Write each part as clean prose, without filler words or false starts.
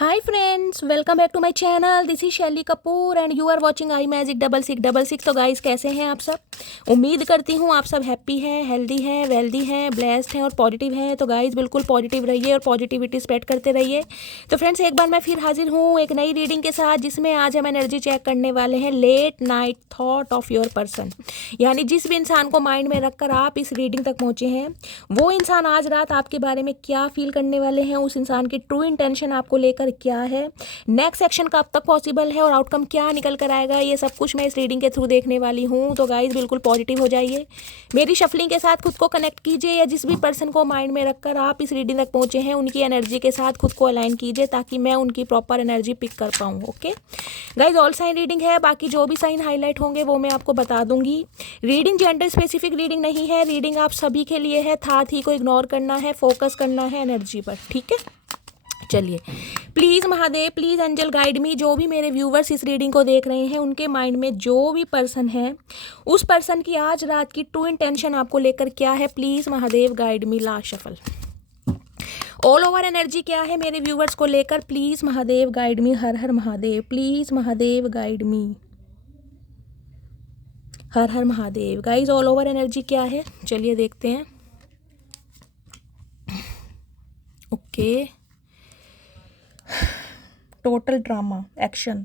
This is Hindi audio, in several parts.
Hi friends, welcome back to my channel. This is Shaily Kapoor and you are watching I magic 666। तो गाइस, कैसे हैं आप सब? उम्मीद करती हूँ आप सब हैप्पी हैं, हेल्दी हैं, वेल्दी हैं, ब्लेस्ड हैं और पॉजिटिव हैं। तो गाइस, बिल्कुल पॉजिटिव रहिए और पॉजिटिविटी स्प्रेड करते रहिए। तो फ्रेंड्स, एक बार मैं फिर हाजिर हूँ एक नई रीडिंग के साथ, जिसमें आज हम एनर्जी चेक करने वाले हैं late night thought of your person. यानी जिस भी इंसान को माइंड में रखकर आप इस रीडिंग तक पहुँचे हैं, वो इंसान आज रात आपके बारे में क्या फील करने वाले हैं, उस इंसान की ट्रू इंटेंशन आपको लेकर क्या है, नेक्स्ट एक्शन कब तक पॉसिबल है और आउटकम क्या निकल कर आएगा, ये सब कुछ मैं इस रीडिंग के थ्रू देखने वाली हूँ। तो गाइस, बिल्कुल पॉजिटिव हो जाइए, मेरी शफलिंग के साथ खुद को कनेक्ट कीजिए, या जिस भी पर्सन को माइंड में रखकर आप इस रीडिंग तक पहुंचे हैं उनकी एनर्जी के साथ खुद को अलाइन कीजिए, ताकि मैं उनकी प्रॉपर एनर्जी पिक कर पाऊँ। Okay guys, all sign reading है, बाकी जो भी साइन हाईलाइट होंगे वो मैं आपको बता दूंगी। रीडिंग जेंडर स्पेसिफिक रीडिंग नहीं है, रीडिंग आप सभी के लिए है। थी को इग्नोर करना है, फोकस करना है एनर्जी पर, ठीक है। चलिए, please Mahadev, please angel guide me. जो भी मेरे व्यूवर्स इस रीडिंग को देख रहे हैं, उनके माइंड में जो भी पर्सन है, उस पर्सन की आज रात की ट्रू इंटेंशन आपको लेकर क्या है, please Mahadev guide me. Last shuffle, all over energy क्या है मेरे व्यूवर्स को लेकर, प्लीज़ महादेव गाइड मी। हर हर Mahadev, please Mahadev guide me. हर हर Mahadev. Guys, all over energy क्या है, चलिए देखते हैं। Okay, total drama action,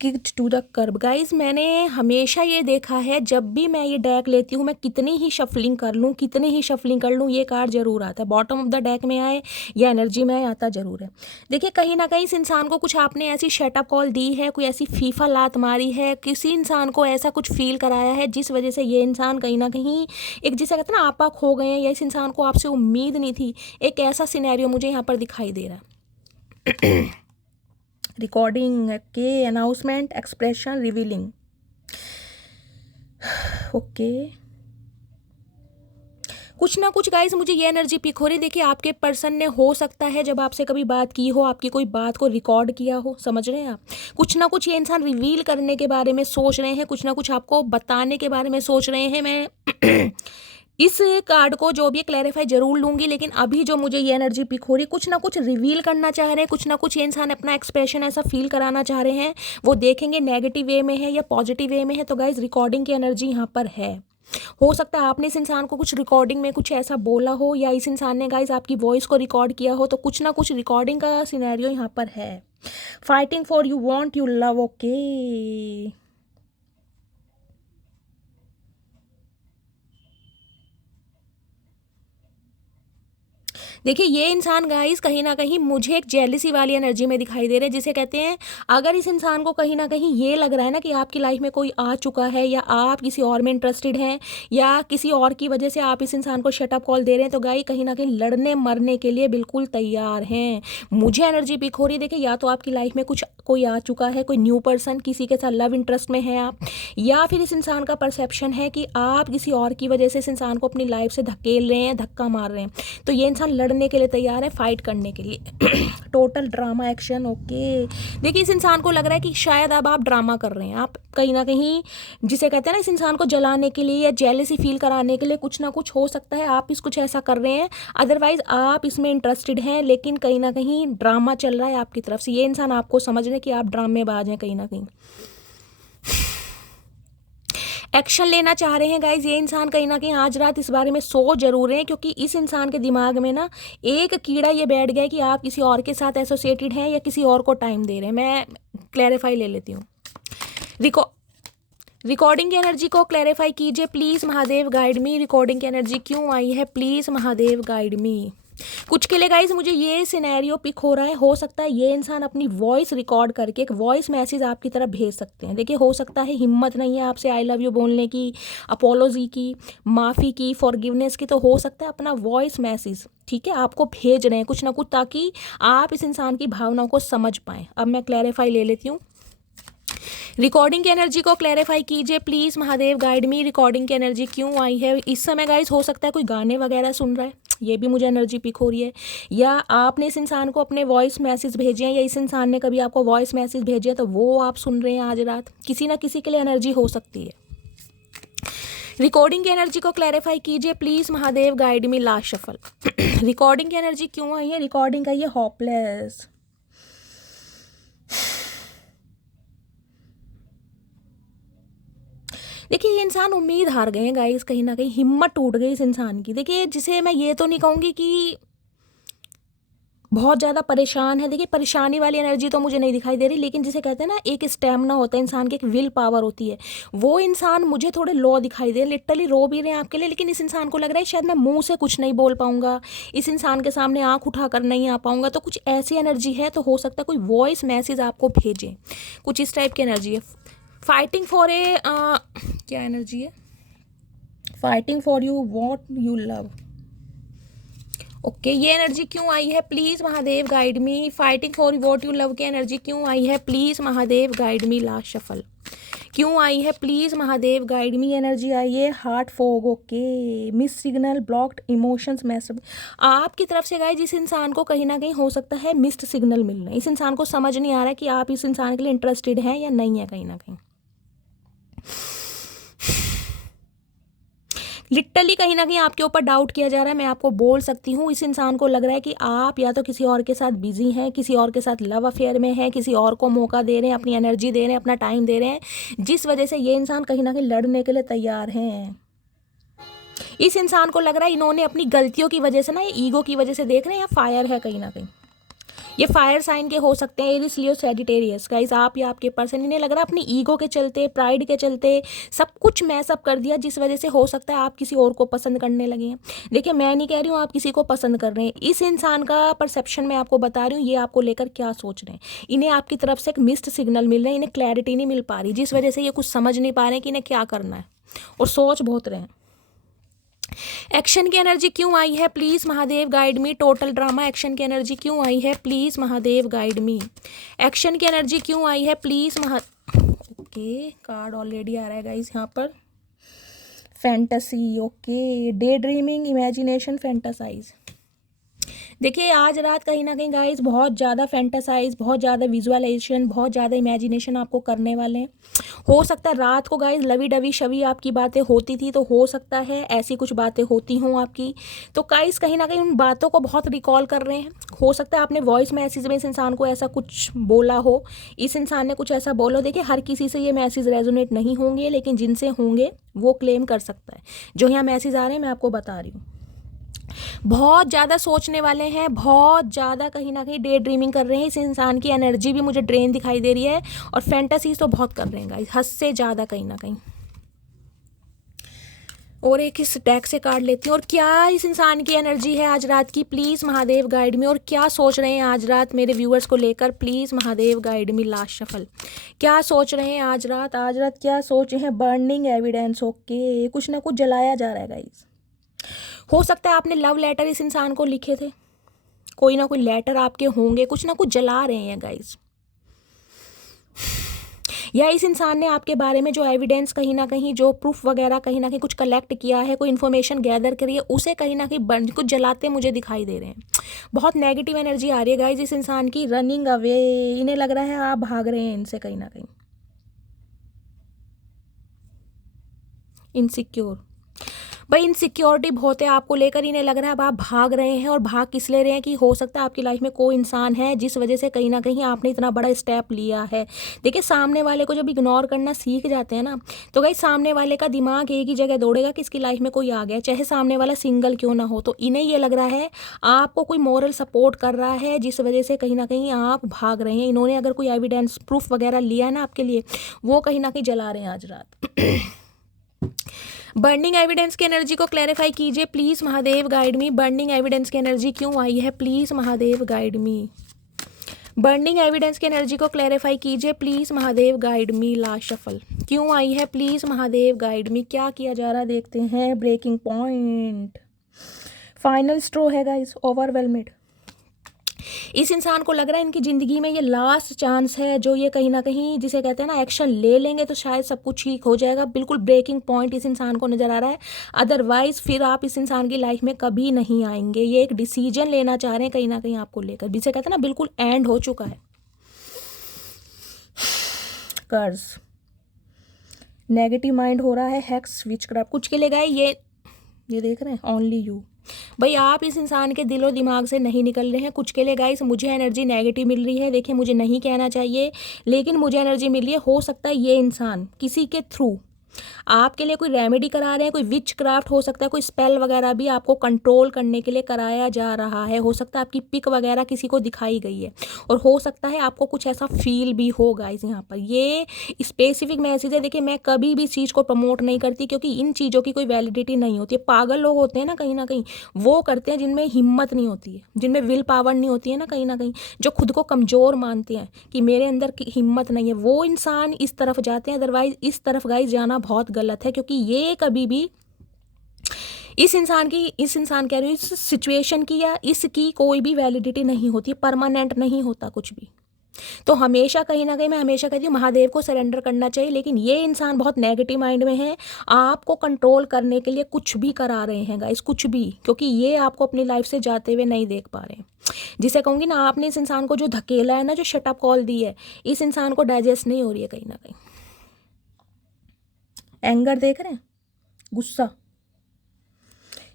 kicked to the curb. Guys, मैंने हमेशा ये देखा है, जब भी मैं ये डेक लेती हूँ, मैं कितनी ही शफलिंग कर लूँ, कितनी ही शफलिंग कर लूँ, ये कार्ड जरूर आता है। बॉटम ऑफ द डेक में आए या एनर्जी में आए, आता जरूर है। देखिए, कहीं ना कहीं इस इंसान को कुछ आपने ऐसी शटअप कॉल दी है, कोई ऐसी फीफा लात मारी है, किसी इंसान को ऐसा कुछ फील कराया है, जिस वजह से ये इंसान कहीं ना कहीं एक, जिसे कहते हैं ना, आपा खो गए हैं, या इस इंसान को आपसे उम्मीद नहीं थी। एक ऐसा सिनेरियो मुझे यहाँ पर दिखाई दे रहा है। रिकॉर्डिंग के, अनाउंसमेंट, एक्सप्रेशन, रिवीलिंग। ओके, कुछ ना कुछ गाइस, मुझे ये एनर्जी पिक हो रही। देखिए, आपके पर्सन ने, हो सकता है जब आपसे कभी बात की हो, आपकी कोई बात को रिकॉर्ड किया हो, समझ रहे हैं आप। कुछ ना कुछ ये इंसान रिवील करने के बारे में सोच रहे हैं, कुछ ना कुछ आपको बताने के बारे में सोच रहे हैं। मैं इस कार्ड को जो भी क्लैरिफाई जरूर लूंगी, लेकिन अभी जो मुझे ये एनर्जी पिक हो रही, कुछ ना कुछ रिवील करना चाह रहे हैं, कुछ ना कुछ ये इंसान अपना एक्सप्रेशन ऐसा फील कराना चाह रहे हैं। वो देखेंगे नेगेटिव वे में है या पॉजिटिव वे में है। तो गाइज, रिकॉर्डिंग की एनर्जी यहाँ पर है। हो सकता है आपने इस इंसान को कुछ रिकॉर्डिंग में कुछ ऐसा बोला हो, या इस इंसान ने गाइज आपकी वॉइस को रिकॉर्ड किया हो। तो कुछ ना कुछ रिकॉर्डिंग का सिनेरियो यहाँ पर है। Fighting for you want you love. Okay, देखिए, ये इंसान गाइस कहीं ना कहीं मुझे एक जेलिसी वाली एनर्जी में दिखाई दे रहे हैं, जिसे कहते हैं, अगर इस इंसान को कहीं ना कहीं ये लग रहा है ना कि आपकी लाइफ में कोई आ चुका है, या आप किसी और में इंटरेस्टेड हैं, या किसी और की वजह से आप इस इंसान को शटअप कॉल दे रहे हैं, तो गाई कहीं ना कहीं लड़ने मरने के लिए बिल्कुल तैयार हैं। मुझे एनर्जी पिक हो रही है। देखिए, या तो आपकी लाइफ में कुछ कोई आ चुका है, कोई न्यू पर्सन, किसी के साथ लव इंटरेस्ट में है आप, या फिर इस इंसान का परसेप्शन है कि आप किसी और की वजह से इस इंसान को अपनी लाइफ से धकेल रहे हैं, धक्का मार रहे हैं। तो ये इंसान लड़ने के लिए तैयार है, फाइट करने के लिए। Total drama action. ओके, देखिए, इस इंसान को लग रहा है कि शायद अब आप ड्रामा कर रहे हैं, आप कहीं ना कहीं, जिसे कहते हैं ना, इस इंसान को जलाने के लिए या जेलसी फील कराने के लिए कुछ ना कुछ हो सकता है आप इस कुछ ऐसा कर रहे हैं। अदरवाइज आप इसमें इंटरेस्टेड हैं, लेकिन कहीं ना कहीं ड्रामा चल रहा है आपकी तरफ से। ये इंसान आपको समझ रहे हैं कि आप ड्रामेबाज हैं कहीं ना कहीं। एक्शन लेना चाह रहे हैं गाइज ये इंसान, कहीं ना कहीं आज रात इस बारे में सोच जरूर रहे हैं, क्योंकि इस इंसान के दिमाग में ना एक कीड़ा ये बैठ गया है कि आप किसी और के साथ एसोसिएटेड हैं, या किसी और को टाइम दे रहे हैं। मैं क्लैरिफाई ले लेती हूँ। रिकॉर्डिंग की एनर्जी को क्लैरिफाई कीजिए, please Mahadev guide me. Recording की एनर्जी क्यों आई है, प्लीज़ महादेव गाइड मी। कुछ के लिए गाइज मुझे ये सिनेरियो पिक हो रहा है, हो सकता है ये इंसान अपनी वॉइस रिकॉर्ड करके एक वॉइस मैसेज आपकी तरफ भेज सकते हैं। देखिए, हो सकता है हिम्मत नहीं है आपसे आई लव यू बोलने की, अपोलॉजी की, माफ़ी की, फॉरगिवनेस की, तो हो सकता है अपना वॉइस मैसेज, ठीक है, आपको भेज रहे हैं कुछ ना कुछ, ताकि आप इस इंसान की भावनाओं को समझ पाएँ। अब मैं क्लैरिफाई ले लेती हूँ। रिकॉर्डिंग की एनर्जी को क्लैरिफाई कीजिए, please Mahadev guide me. Recording की एनर्जी क्यों आई है इस समय गाइज? हो सकता है कोई गाने वगैरह सुन रहा है, ये भी मुझे एनर्जी पिक हो रही है, या आपने इस इंसान को अपने वॉइस मैसेज भेजे हैं, या इस इंसान ने कभी आपको वॉइस मैसेज भेजे हैं, तो वो आप सुन रहे हैं आज रात। किसी ना किसी के लिए एनर्जी हो सकती है, रिकॉर्डिंग की एनर्जी को क्लैरिफाई कीजिए please Mahadev, guide me last shuffle. Recording की एनर्जी क्यों आई है? रिकॉर्डिंग आई है होपलेस। देखिए ये इंसान उम्मीद हार गए हैं गाइस, कहीं ना कहीं हिम्मत टूट गई इस इंसान की। देखिए जिसे मैं ये तो नहीं कहूँगी कि बहुत ज़्यादा परेशान है, देखिए परेशानी वाली एनर्जी तो मुझे नहीं दिखाई दे रही, लेकिन जिसे कहते हैं ना एक स्टेमिना होता है इंसान की, एक विल पावर होती है, वो इंसान मुझे थोड़े लो दिखाई दे, लिटरली रो भी रहे हैं आपके लिए, लेकिन इस इंसान को लग रहा है शायद मैं मुंह से कुछ नहीं बोल पाऊंगा, इस इंसान के सामने आँख उठाकर नहीं आ पाऊंगा, तो कुछ ऐसी एनर्जी है। तो हो सकता है कोई वॉइस मैसेज आपको भेजे, कुछ इस टाइप की एनर्जी है। फाइटिंग फॉर ए क्या एनर्जी है? Fighting for you what you love. Okay ये एनर्जी क्यों आई है? Please Mahadev guide me. Fighting for what you love की एनर्जी क्यों आई है? Please Mahadev guide me last shuffle. क्यों आई है? Please Mahadev guide me. Energy आई है heart fog. Okay miss signal, blocked emotions, message आपकी तरफ से गाइस। जिस इंसान को कहीं ना कहीं हो सकता है मिस्ड सिग्नल मिल रहे हैं, इस इंसान को समझ नहीं आ रहा है कि आप इस इंसान के लिए इंटरेस्टेड हैं या नहीं है। कहीं ना कहीं लिटरली कहीं ना कहीं आपके ऊपर डाउट किया जा रहा है। मैं आपको बोल सकती हूँ इस इंसान को लग रहा है कि आप या तो किसी और के साथ बिजी हैं, किसी और के साथ लव अफेयर में हैं, किसी और को मौका दे रहे हैं, अपनी एनर्जी दे रहे हैं, अपना टाइम दे रहे हैं, जिस वजह से ये इंसान कहीं ना कहीं लड़ने के लिए तैयार हैं। इस इंसान को लग रहा है इन्होंने अपनी गलतियों की वजह से ना, ये ईगो की वजह से देख रहे हैं, या फायर है कहीं ना कहीं, ये फायर साइन के हो सकते हैं, एरिस, लियो, सैजिटेरियस। गाइस आप या आपके पर्सन, इन्हें लग रहा है अपनी ईगो के चलते, प्राइड के चलते सब कुछ मैसअप कर दिया, जिस वजह से हो सकता है आप किसी और को पसंद करने लगे हैं। देखिए मैं नहीं कह रही हूँ आप किसी को पसंद कर रहे हैं, इस इंसान का परसेप्शन मैं आपको बता रही हूँ, ये आपको लेकर क्या सोच रहे हैं। इन्हें आपकी तरफ से एक मिस्ड सिग्नल मिल रहे हैं, इन्हें क्लैरिटी नहीं मिल पा रही, जिस वजह से ये कुछ समझ नहीं पा रहे हैं कि इन्हें क्या करना है, और सोच बहुत रहे हैं। एक्शन की एनर्जी क्यों आई है? Please Mahadev guide me. Total drama action की एनर्जी क्यों आई है? Please Mahadev guide me. Action की एनर्जी क्यों आई है? प्लीज ओके कार्ड ऑलरेडी आ रहा है गाइस यहाँ पर। Fantasy, okay daydreaming, imagination, fantasize. देखिए आज रात कहीं ना कहीं गाइस बहुत ज़्यादा फैंटासाइज, बहुत ज़्यादा विजुअलाइजेशन, बहुत ज़्यादा इमेजिनेशन आपको करने वाले हैं। हो सकता है रात को गाइस लवी डवी शवी आपकी बातें होती थी, तो हो सकता है ऐसी कुछ बातें होती हों आपकी, तो गाइस कहीं ना कहीं उन बातों को बहुत रिकॉल कर रहे हैं। हो सकता है आपने वॉइस मैसेज में इस इंसान को ऐसा कुछ बोला हो, इस इंसान ने कुछ ऐसा बोला हो। देखिए हर किसी से ये मैसेज रेजोनेट नहीं होंगे, लेकिन जिनसे होंगे वो क्लेम कर सकता है। जो यहाँ मैसेज आ रहे हैं मैं आपको बता रही हूँ, बहुत ज़्यादा सोचने वाले हैं, बहुत ज़्यादा कहीं ना कहीं डे ड्रीमिंग कर रहे हैं। इस इंसान की एनर्जी भी मुझे ड्रेन दिखाई दे रही है, और फैंटेसीज तो बहुत कर रहे हैं गाइस, हद से ज़्यादा कहीं ना कहीं। और एक इस डेक से कार्ड लेती हूँ, और क्या इस इंसान की एनर्जी है आज रात की? प्लीज़ महादेव गाइड मी। और क्या सोच रहे हैं आज रात मेरे व्यूअर्स को लेकर? Please Mahadev guide me last shuffle. क्या सोच रहे हैं आज रात? आज रात क्या सोच रहे हैं? बर्निंग एविडेंस, ओके कुछ ना कुछ जलाया जा रहा है गाइस। हो सकता है आपने लव लेटर इस इंसान को लिखे थे, कोई ना कोई लेटर आपके होंगे, कुछ ना कुछ जला रहे हैं गाइस। या इस इंसान ने आपके बारे में जो एविडेंस, कहीं ना कहीं जो प्रूफ वगैरह कहीं ना कहीं कुछ कलेक्ट किया है, कोई इन्फॉर्मेशन गैदर करी है, उसे कहीं ना कहीं कुछ जलाते मुझे दिखाई दे रहे हैं। बहुत नेगेटिव एनर्जी आ रही है गाइस इस इंसान की। रनिंग अवे, इन्हें लग रहा है आप भाग रहे हैं इनसे कहीं ना कहीं। इनसिक्योर, भाई इनसिक्योरिटी बहुत है आपको लेकर, इन्हें लग रहा है अब आप भाग रहे हैं, और भाग किस ले रहे हैं कि हो सकता है आपकी लाइफ में कोई इंसान है जिस वजह से कहीं ना कहीं आपने इतना बड़ा स्टेप लिया है। देखिए सामने वाले को जब इग्नोर करना सीख जाते हैं ना, तो भाई सामने वाले का दिमाग एक ही जगह दौड़ेगा कि इसकी लाइफ में कोई आ गया, चाहे सामने वाला सिंगल क्यों ना हो। तो इन्हें ये लग रहा है आपको कोई मॉरल सपोर्ट कर रहा है, जिस वजह से कहीं ना कहीं आप भाग रहे हैं। इन्होंने अगर कोई एविडेंस प्रूफ वगैरह लिया है ना आपके लिए, वो कहीं ना कहीं जला रहे हैं आज रात। बर्निंग एविडेंस की एनर्जी को क्लैरिफाई कीजिए please Mahadev guide me. Burning evidence की एनर्जी क्यों आई है? Please Mahadev guide me. Burning evidence की एनर्जी को क्लैरिफाई कीजिए please Mahadev guide me last shuffle. क्यों आई है? प्लीज महादेव गाइड मी। क्या किया जा रहा है देखते हैं। ब्रेकिंग पॉइंट, फाइनल स्ट्रो है गाइस, ओवरवेलमेड। इस इंसान को लग रहा है इनकी ज़िंदगी में ये लास्ट चांस है, जो ये कहीं ना कहीं जिसे कहते हैं ना एक्शन ले लेंगे तो शायद सब कुछ ठीक हो जाएगा। बिल्कुल ब्रेकिंग पॉइंट इस इंसान को नज़र आ रहा है, अदरवाइज फिर आप इस इंसान की लाइफ में कभी नहीं आएंगे। ये एक डिसीजन लेना चाह रहे हैं कहीं ना कहीं आपको लेकर, जिसे कहते हैं ना बिल्कुल एंड हो चुका है। कर्ज, नेगेटिव माइंड हो रहा है, हैक्स, विचक्राफ्ट, कुछ के लिए गाइस ये देख रहे हैं ओनली यू। भाई आप इस इंसान के दिलो दिमाग से नहीं निकल रहे हैं। कुछ के लिए गाइस मुझे एनर्जी नेगेटिव मिल रही है, देखिए मुझे नहीं कहना चाहिए लेकिन मुझे एनर्जी मिल रही है। हो सकता है ये इंसान किसी के थ्रू आपके लिए कोई रेमेडी करा रहे हैं, कोई विच क्राफ्ट हो सकता है, कोई स्पेल वगैरह भी आपको कंट्रोल करने के लिए कराया जा रहा है। हो सकता है आपकी पिक वगैरह किसी को दिखाई गई है और हो सकता है आपको कुछ ऐसा फील भी हो गाइस। यहाँ पर ये स्पेसिफिक मैसेज है। देखिए मैं कभी भी इस चीज़ को प्रमोट नहीं करती क्योंकि इन चीज़ों की कोई वैलिडिटी नहीं होती है। पागल लोग होते हैं ना कहीं वो करते हैं जिनमें हिम्मत नहीं होती है, जिनमें विल पावर नहीं होती है ना कहीं, जो खुद को कमज़ोर मानते हैं कि मेरे अंदर की हिम्मत नहीं है, वो इंसान इस तरफ जाते हैं। अदरवाइज इस तरफ गाइस जाना बहुत गलत है क्योंकि ये कभी भी इस इंसान कह रही हूँ, इस सिचुएशन की या इसकी कोई भी वैलिडिटी नहीं होती, परमानेंट नहीं होता कुछ भी। तो हमेशा कहीं ना कहीं मैं हमेशा कहती हूँ महादेव को सरेंडर करना चाहिए। लेकिन ये इंसान बहुत नेगेटिव माइंड में है, आपको कंट्रोल करने के लिए कुछ भी करा रहे हैं गाइस, कुछ भी, क्योंकि ये आपको अपनी लाइफ से जाते हुए नहीं देख पा रहे हैं। जिसे कहूँगी ना, आपने इस इंसान को जो धकेला है ना, जो शटअप कॉल दी है, इस इंसान को डाइजेस्ट नहीं हो रही है कहीं ना कहीं। एंगर देख रहे हैं, गुस्सा।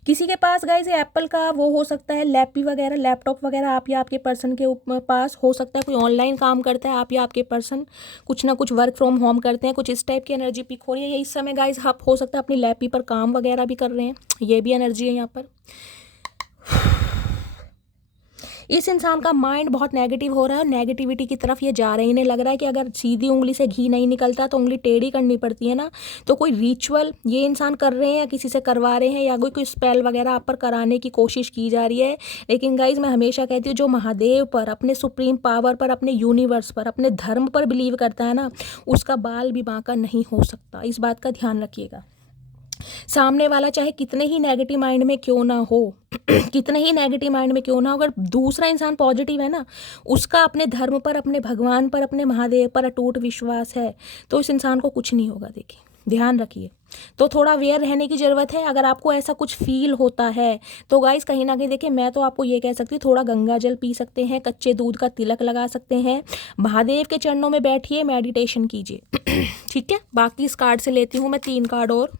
किसी के पास गाइस एप्पल का वो हो सकता है लैपी वगैरह, लैपटॉप वगैरह आप या आपके पर्सन के पास हो सकता है। कोई ऑनलाइन काम करता है, आप या आपके पर्सन कुछ ना कुछ वर्क फ्रॉम होम करते हैं, कुछ इस टाइप की एनर्जी पिक हो रही है। ये इस समय गाइस आप हो सकता है अपनी लैपी पर काम वगैरह भी कर रहे हैं, ये भी एनर्जी है यहाँ पर। इस इंसान का माइंड बहुत नेगेटिव हो रहा है और नेगेटिविटी की तरफ ये जा रहे हैं। इन्हें लग रहा है कि अगर सीधी उंगली से घी नहीं निकलता तो उंगली टेढ़ी करनी पड़ती है ना। तो कोई रिचुअल ये इंसान कर रहे हैं या किसी से करवा रहे हैं या कोई स्पेल वगैरह आप पर कराने की कोशिश की जा रही है। लेकिन गाइज मैं हमेशा कहती हूँ, जो महादेव पर, अपने सुप्रीम पावर पर, अपने यूनिवर्स पर, अपने धर्म पर बिलीव करता है ना, उसका बाल भी बांका नहीं हो सकता। इस बात का ध्यान रखिएगा। सामने वाला चाहे कितने ही नेगेटिव माइंड में क्यों ना हो कितने ही नेगेटिव माइंड में क्यों ना हो, अगर दूसरा इंसान पॉजिटिव है ना, उसका अपने धर्म पर, अपने भगवान पर, अपने महादेव पर अटूट विश्वास है, तो इस इंसान को कुछ नहीं होगा। देखिए ध्यान रखिए। तो थोड़ा अवेयर रहने की ज़रूरत है। अगर आपको ऐसा कुछ फील होता है तो गाइस कहीं ना कहीं देखिए, मैं तो आपको ये कह सकती हूँ, थोड़ा गंगा जल पी सकते हैं, कच्चे दूध का तिलक लगा सकते हैं, महादेव के चरणों में बैठिए, मेडिटेशन कीजिए। ठीक है, बाकी इस कार्ड से लेती हूँ मैं 3 कार्ड और।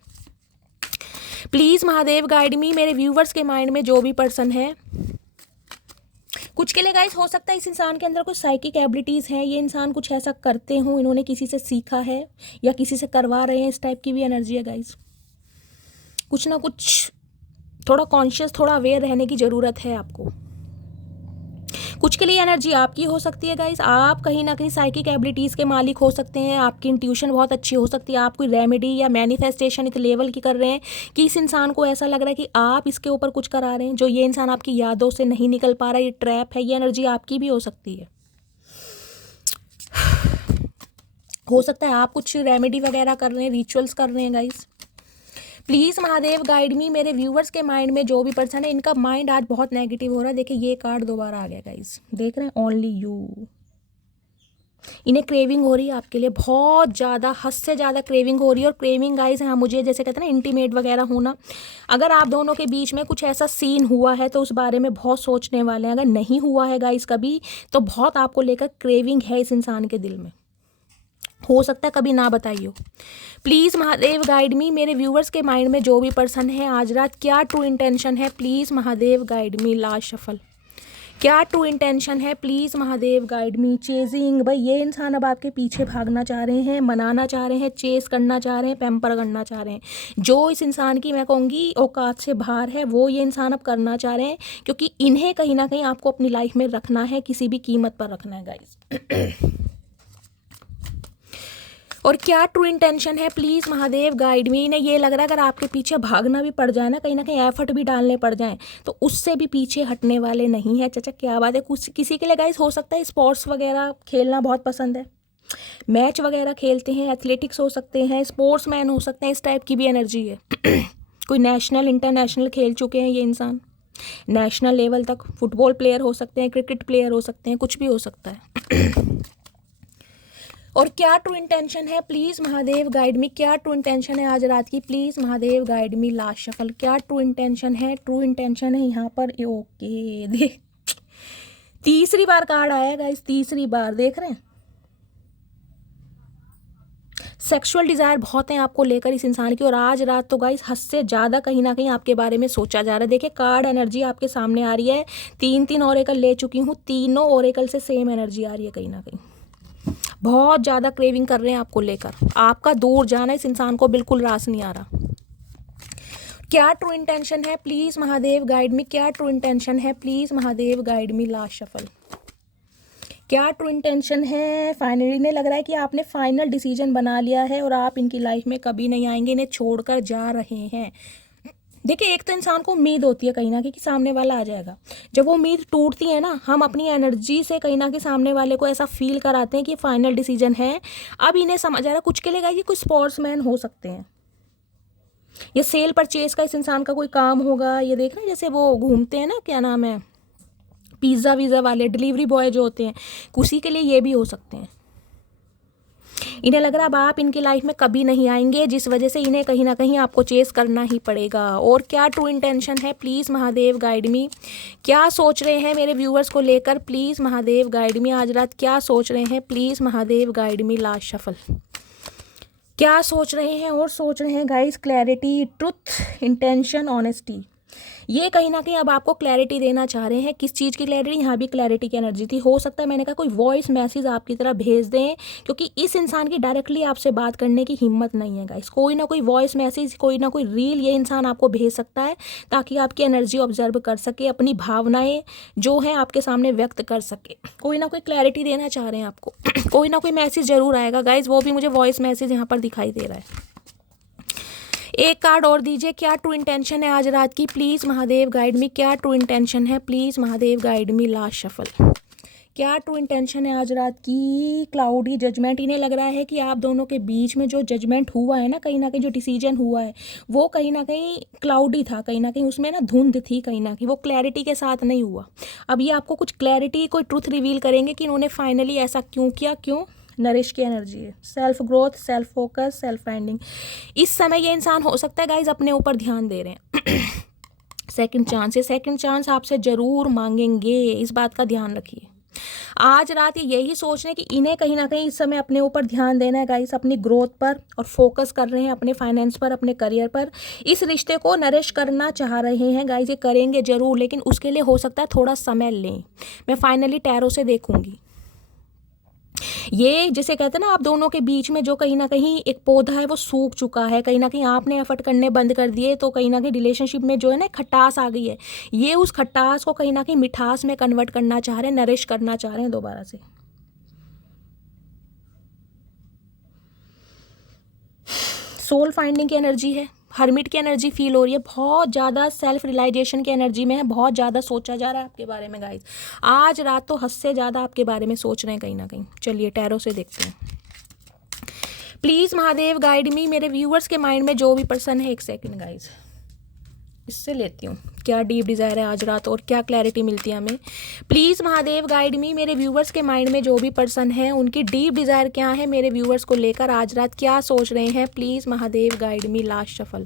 प्लीज़ महादेव गाइड मी, मेरे व्यूवर्स के माइंड में जो भी पर्सन है, कुछ के लिए गाइस हो सकता है इस इंसान के अंदर कुछ साइकिक एबिलिटीज़ हैं, ये इंसान कुछ ऐसा करते हों, इन्होंने किसी से सीखा है या किसी से करवा रहे हैं, इस टाइप की भी एनर्जी है गाइस। कुछ ना कुछ थोड़ा कॉन्शियस, थोड़ा अवेयर रहने की ज़रूरत है आपको। कुछ के लिए एनर्जी आपकी हो सकती है गाइस, आप कहीं ना कहीं साइकिक एबिलिटीज़ के मालिक हो सकते हैं, आपकी इंट्यूशन बहुत अच्छी हो सकती है, आप कोई रेमेडी या मैनिफेस्टेशन इस लेवल की कर रहे हैं कि इस इंसान को ऐसा लग रहा है कि आप इसके ऊपर कुछ करा रहे हैं, जो ये इंसान आपकी यादों से नहीं निकल पा रहा है, ये ट्रैप है। ये एनर्जी आपकी भी हो सकती है। हो सकता है आप कुछ रेमेडी वगैरह कर रहे हैं, रिचुअल्स कर रहे हैं गाइस। प्लीज़ महादेव गाइड मी, मेरे व्यूवर्स के माइंड में जो भी पर्सन है, इनका माइंड आज बहुत नेगेटिव हो रहा है। देखिए ये कार्ड दोबारा आ गया गाइस, देख रहे हैं, ओनली यू। इन्हें क्रेविंग हो रही है आपके लिए, बहुत ज़्यादा, हद से ज़्यादा क्रेविंग हो रही है। और क्रेविंग गाइस, हाँ, मुझे जैसे कहते हैं ना इंटीमेट वगैरह होना, अगर आप दोनों के बीच में कुछ ऐसा सीन हुआ है तो उस बारे में बहुत सोचने वाले हैं। अगर नहीं हुआ है गाइस कभी, तो बहुत आपको लेकर क्रेविंग है इस इंसान के दिल में। हो सकता है कभी ना बताइए। प्लीज़ महादेव गाइड मी, मेरे व्यूवर्स के माइंड में जो भी पर्सन है, आज रात क्या ट्रू इंटेंशन है, please Mahadev guide me. Last shuffle, क्या ट्रू इंटेंशन है, please Mahadev guide me. Chasing, भाई ये इंसान अब आपके पीछे भागना चाह रहे हैं, मनाना चाह रहे हैं, चेस करना चाह रहे हैं, पैम्पर करना चाह रहे हैं। जो इस इंसान की मैं कहूँगी औकात से बाहर है, वो ये इंसान अब करना चाह रहे हैं, क्योंकि इन्हें कहीं ना कहीं आपको अपनी लाइफ में रखना है, किसी भी कीमत पर रखना है गाइस। और क्या ट्रू इंटेंशन है, प्लीज़ महादेव गाइड मी। इन्हें ये लग रहा है अगर आपके पीछे भागना भी पड़ जाए ना, कहीं ना कहीं एफर्ट भी डालने पड़ जाए, तो उससे भी पीछे हटने वाले नहीं है। चाचा क्या बात है। कुछ किसी के लिए गाइस हो सकता है स्पोर्ट्स वगैरह खेलना बहुत पसंद है, मैच वगैरह खेलते हैं, एथलेटिक्स हो सकते हैं, स्पोर्ट्स मैन हो सकते हैं, इस टाइप की भी एनर्जी है। कोई नेशनल इंटरनेशनल खेल चुके हैं ये इंसान, नेशनल लेवल तक, फुटबॉल प्लेयर हो सकते हैं, क्रिकेट प्लेयर हो सकते हैं, कुछ भी हो सकता है। और क्या ट्रू इंटेंशन है, प्लीज़ महादेव गाइड मी। क्या ट्रू इंटेंशन है आज रात की, please Mahadev guide me. Last shuffle, क्या ट्रू इंटेंशन है, ट्रू इंटेंशन है यहाँ पर। ओके, देख तीसरी बार कार्ड आया गाइस, तीसरी बार, देख रहे हैं। सेक्सुअल डिज़ायर बहुत हैं आपको लेकर इस इंसान की, और आज रात तो गाइस हद से ज़्यादा कहीं ना कहीं आपके बारे में सोचा जा रहा है। देखिए कार्ड एनर्जी आपके सामने आ रही है, 3 ओरेकल ले चुकी हूँ, तीनों ओरेकल से सेम एनर्जी आ रही है। कहीं ना कहीं बहुत ज़्यादा क्रेविंग कर रहे हैं आपको लेकर, आपका दूर जाना इस इंसान को बिल्कुल रास नहीं आ रहा। क्या ट्रू इंटेंशन है प्लीज़ महादेव गाइड मी, क्या ट्रू इंटेंशन है please Mahadev guide me. Last shuffle, क्या ट्रू इंटेंशन है। फाइनली इन्हें लग रहा है कि आपने फाइनल डिसीजन बना लिया है और आप इनकी लाइफ में कभी नहीं आएंगे, इन्हें छोड़कर जा रहे हैं। देखिए एक तो इंसान को उम्मीद होती है कहीं ना कहीं कि सामने वाला आ जाएगा, जब वो उम्मीद टूटती है ना, हम अपनी एनर्जी से कहीं ना कहीं सामने वाले को ऐसा फील कराते हैं कि फाइनल डिसीजन है। अब इन्हें समझ आ रहा है कुछ के लिए कि कुछ स्पोर्ट्समैन हो सकते हैं, ये सेल परचेज का इस इंसान का कोई काम होगा। ये देख रहे हैं जैसे वो घूमते हैं ना, क्या नाम है, पिज़्ज़ा वीज़ा वाले डिलीवरी बॉय जो होते हैं, उसी के लिए ये भी हो सकते हैं। इन्हें लग रहा है अब आप इनकी लाइफ में कभी नहीं आएंगे, जिस वजह से इन्हें कहीं ना कहीं आपको चेस करना ही पड़ेगा। और क्या ट्रू इंटेंशन है प्लीज़ महादेव गाइड मी, क्या सोच रहे हैं मेरे व्यूअर्स को लेकर, प्लीज़ महादेव गाइड मी। आज रात क्या सोच रहे हैं please Mahadev guide me. Last shuffle, क्या सोच रहे हैं और सोच रहे हैं guys. Clarity, truth, intention, honesty, ये कहीं ना कहीं अब आपको क्लैरिटी देना चाह रहे हैं। किस चीज़ की क्लैरिटी, यहाँ भी क्लैरिटी की एनर्जी थी। हो सकता है मैंने कहा कोई वॉइस मैसेज आपकी तरह भेज दें, क्योंकि इस इंसान की डायरेक्टली आपसे बात करने की हिम्मत नहीं है गाइस। कोई ना कोई वॉइस मैसेज, कोई ना कोई रील ये इंसान आपको भेज सकता है, ताकि आपकी एनर्जी ऑब्जर्व कर सके, अपनी भावनाएं जो हैं आपके सामने व्यक्त कर सके। कोई ना कोई क्लैरिटी देना चाह रहे हैं आपको कोई ना कोई मैसेज जरूर आएगा गाइज, वो भी मुझे वॉइस मैसेज यहाँ पर दिखाई दे रहा है। एक कार्ड और दीजिए, क्या ट्रू इंटेंशन है आज रात की प्लीज़ महादेव गाइड मी, क्या ट्रू इंटेंशन है please Mahadev guide me. Last shuffle, क्या ट्रू इंटेंशन है आज रात की। क्लाउडी जजमेंट, इन्हें लग रहा है कि आप दोनों के बीच में जो जजमेंट हुआ है ना, कहीं ना कहीं जो डिसीजन हुआ है वो कहीं ना कहीं क्लाउडी था, कहीं ना कहीं उसमें ना धुंध थी, कहीं ना कहीं वो क्लैरिटी के साथ नहीं हुआ। अब ये आपको कुछ क्लैरिटी, कोई ट्रुथ रिवील करेंगे कि इन्होंने फाइनली ऐसा क्यों किया। क्यों, नरिश की एनर्जी है, self growth, self focus, self finding. इस समय ये इंसान हो सकता है गाइज अपने ऊपर ध्यान दे रहे हैं सेकंड चांस, ये सेकंड चांस आपसे ज़रूर मांगेंगे, इस बात का ध्यान रखिए। आज रात ये यही सोच रहे हैं कि इन्हें कहीं ना कहीं इस समय अपने ऊपर ध्यान देना है गाइस, अपनी ग्रोथ पर, और फोकस कर रहे हैं अपने फाइनेंस पर, अपने करियर पर। इस रिश्ते को नरिश करना चाह रहे हैं गाइस, ये करेंगे ज़रूर, लेकिन उसके लिए हो सकता है थोड़ा समय लें। मैं फाइनली टैरो से देखूंगी। ये जिसे कहते हैं ना, आप दोनों के बीच में जो कहीं ना कहीं एक पौधा है वो सूख चुका है, कहीं ना कहीं आपने एफर्ट करने बंद कर दिए, तो कहीं ना कहीं रिलेशनशिप में जो है ना खटास आ गई है। ये उस खटास को कहीं ना कहीं मिठास में कन्वर्ट करना चाह रहे हैं, नरिश करना चाह रहे हैं दोबारा से। सोल फाइंडिंग की एनर्जी है, हर्मिट की एनर्जी फील हो रही है, बहुत ज़्यादा सेल्फ रियलाइजेशन की एनर्जी में है, बहुत ज़्यादा सोचा जा रहा है आपके बारे में गाइस। आज रात तो हद से ज़्यादा आपके बारे में सोच रहे हैं कहीं ना कहीं। चलिए टैरो से देखते हैं प्लीज़ महादेव गाइड मी। मेरे व्यूअर्स के माइंड में जो भी पर्सन है, एक सेकंड गाइस, इससे लेती हूँ क्या डीप डिज़ायर है आज रात और क्या क्लैरिटी मिलती है हमें। प्लीज़ महादेव गाइड मी, मेरे व्यूवर्स के माइंड में जो भी पर्सन है उनकी डीप डिज़ायर क्या है मेरे व्यूवर्स को लेकर, आज रात क्या सोच रहे हैं please Mahadev guide me. Last shuffle,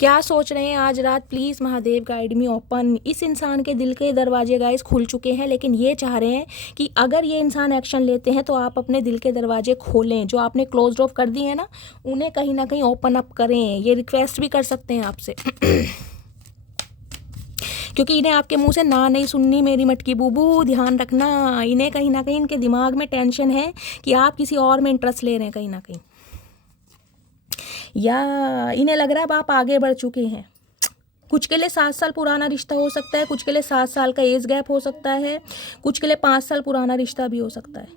क्या सोच रहे हैं आज रात please Mahadev guide me. Open, इस इंसान के दिल के दरवाजे गाइस खुल चुके हैं, लेकिन ये चाह रहे हैं कि अगर ये इंसान एक्शन लेते हैं तो आप अपने दिल के दरवाजे खोलें, जो आपने क्लोज ऑफ कर दिए हैं ना उन्हें कहीं ना कहीं ओपन अप करें। ये रिक्वेस्ट भी कर सकते हैं आपसे क्योंकि इन्हें आपके मुंह से ना नहीं सुननी मेरी मटकी बूबू, ध्यान रखना। इन्हें कहीं ना कहीं इनके दिमाग में टेंशन है कि आप किसी और में इंटरेस्ट ले रहे हैं कहीं ना कहीं, या इन्हें लग रहा है अब आप आगे बढ़ चुके हैं। कुछ के लिए 7 साल पुराना रिश्ता हो सकता है, कुछ के लिए 7 साल का एज गैप हो सकता है, कुछ के लिए 5 साल पुराना रिश्ता भी हो सकता है।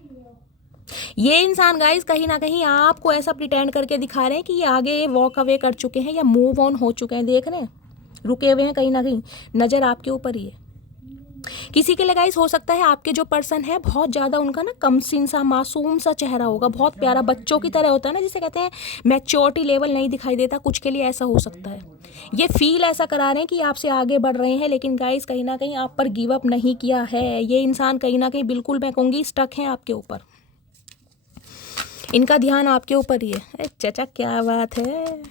ये इंसान गाइस कहीं ना कहीं आपको ऐसा प्रिटेंड करके दिखा रहे हैं कि ये आगे वॉक अवे कर चुके हैं या मूव ऑन हो चुके हैं। देख रहे हैं, रुके हुए हैं कहीं ना कहीं, नज़र आपके ऊपर ही है। किसी के लिए गाइस हो सकता है आपके जो पर्सन है बहुत ज़्यादा उनका ना कमसिन सा मासूम सा चेहरा होगा, बहुत प्यारा, बच्चों की तरह होता है ना जिसे कहते हैं मैच्योरिटी लेवल नहीं दिखाई देता, कुछ के लिए ऐसा हो सकता है। ये फील ऐसा करा रहे हैं कि आपसे आगे बढ़ रहे हैं, लेकिन गाइस कहीं ना कहीं आप पर गिव अप नहीं किया है। ये इंसान कहीं ना कहीं बिल्कुल मैं कहूँगी स्टक है आपके ऊपर, इनका ध्यान आपके ऊपर ही है। अरे चाचा क्या बात है,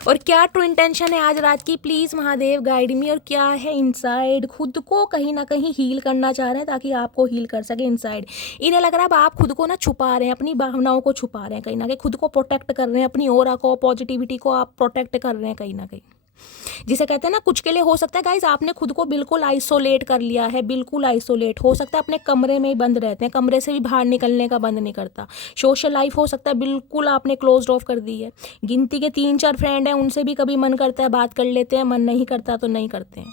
और क्या ट्रू इंटेंशन है आज रात की, प्लीज़ महादेव गाइड मी। और क्या है इनसाइड, खुद को कहीं ना कहीं हील करना चाह रहे हैं ताकि आपको हील कर सके इनसाइड। इन्हें लग रहा है अब आप खुद को ना छुपा रहे हैं, अपनी भावनाओं को छुपा रहे हैं, कहीं ना कहीं खुद को प्रोटेक्ट कर रहे हैं, अपनी ऑरा को, पॉजिटिविटी को आप प्रोटेक्ट कर रहे हैं कहीं ना कहीं। जिसे कहते हैं ना, कुछ के लिए हो सकता है गाइज आपने खुद को बिल्कुल आइसोलेट कर लिया है, बिल्कुल आइसोलेट हो सकता है, अपने कमरे में ही बंद रहते हैं, कमरे से भी बाहर निकलने का बंद नहीं करता। सोशल लाइफ हो सकता है बिल्कुल आपने क्लोज ऑफ कर दी है। गिनती के 3-4 फ्रेंड हैं, उनसे भी कभी मन करता है बात कर लेते हैं, मन नहीं करता तो नहीं करते हैं।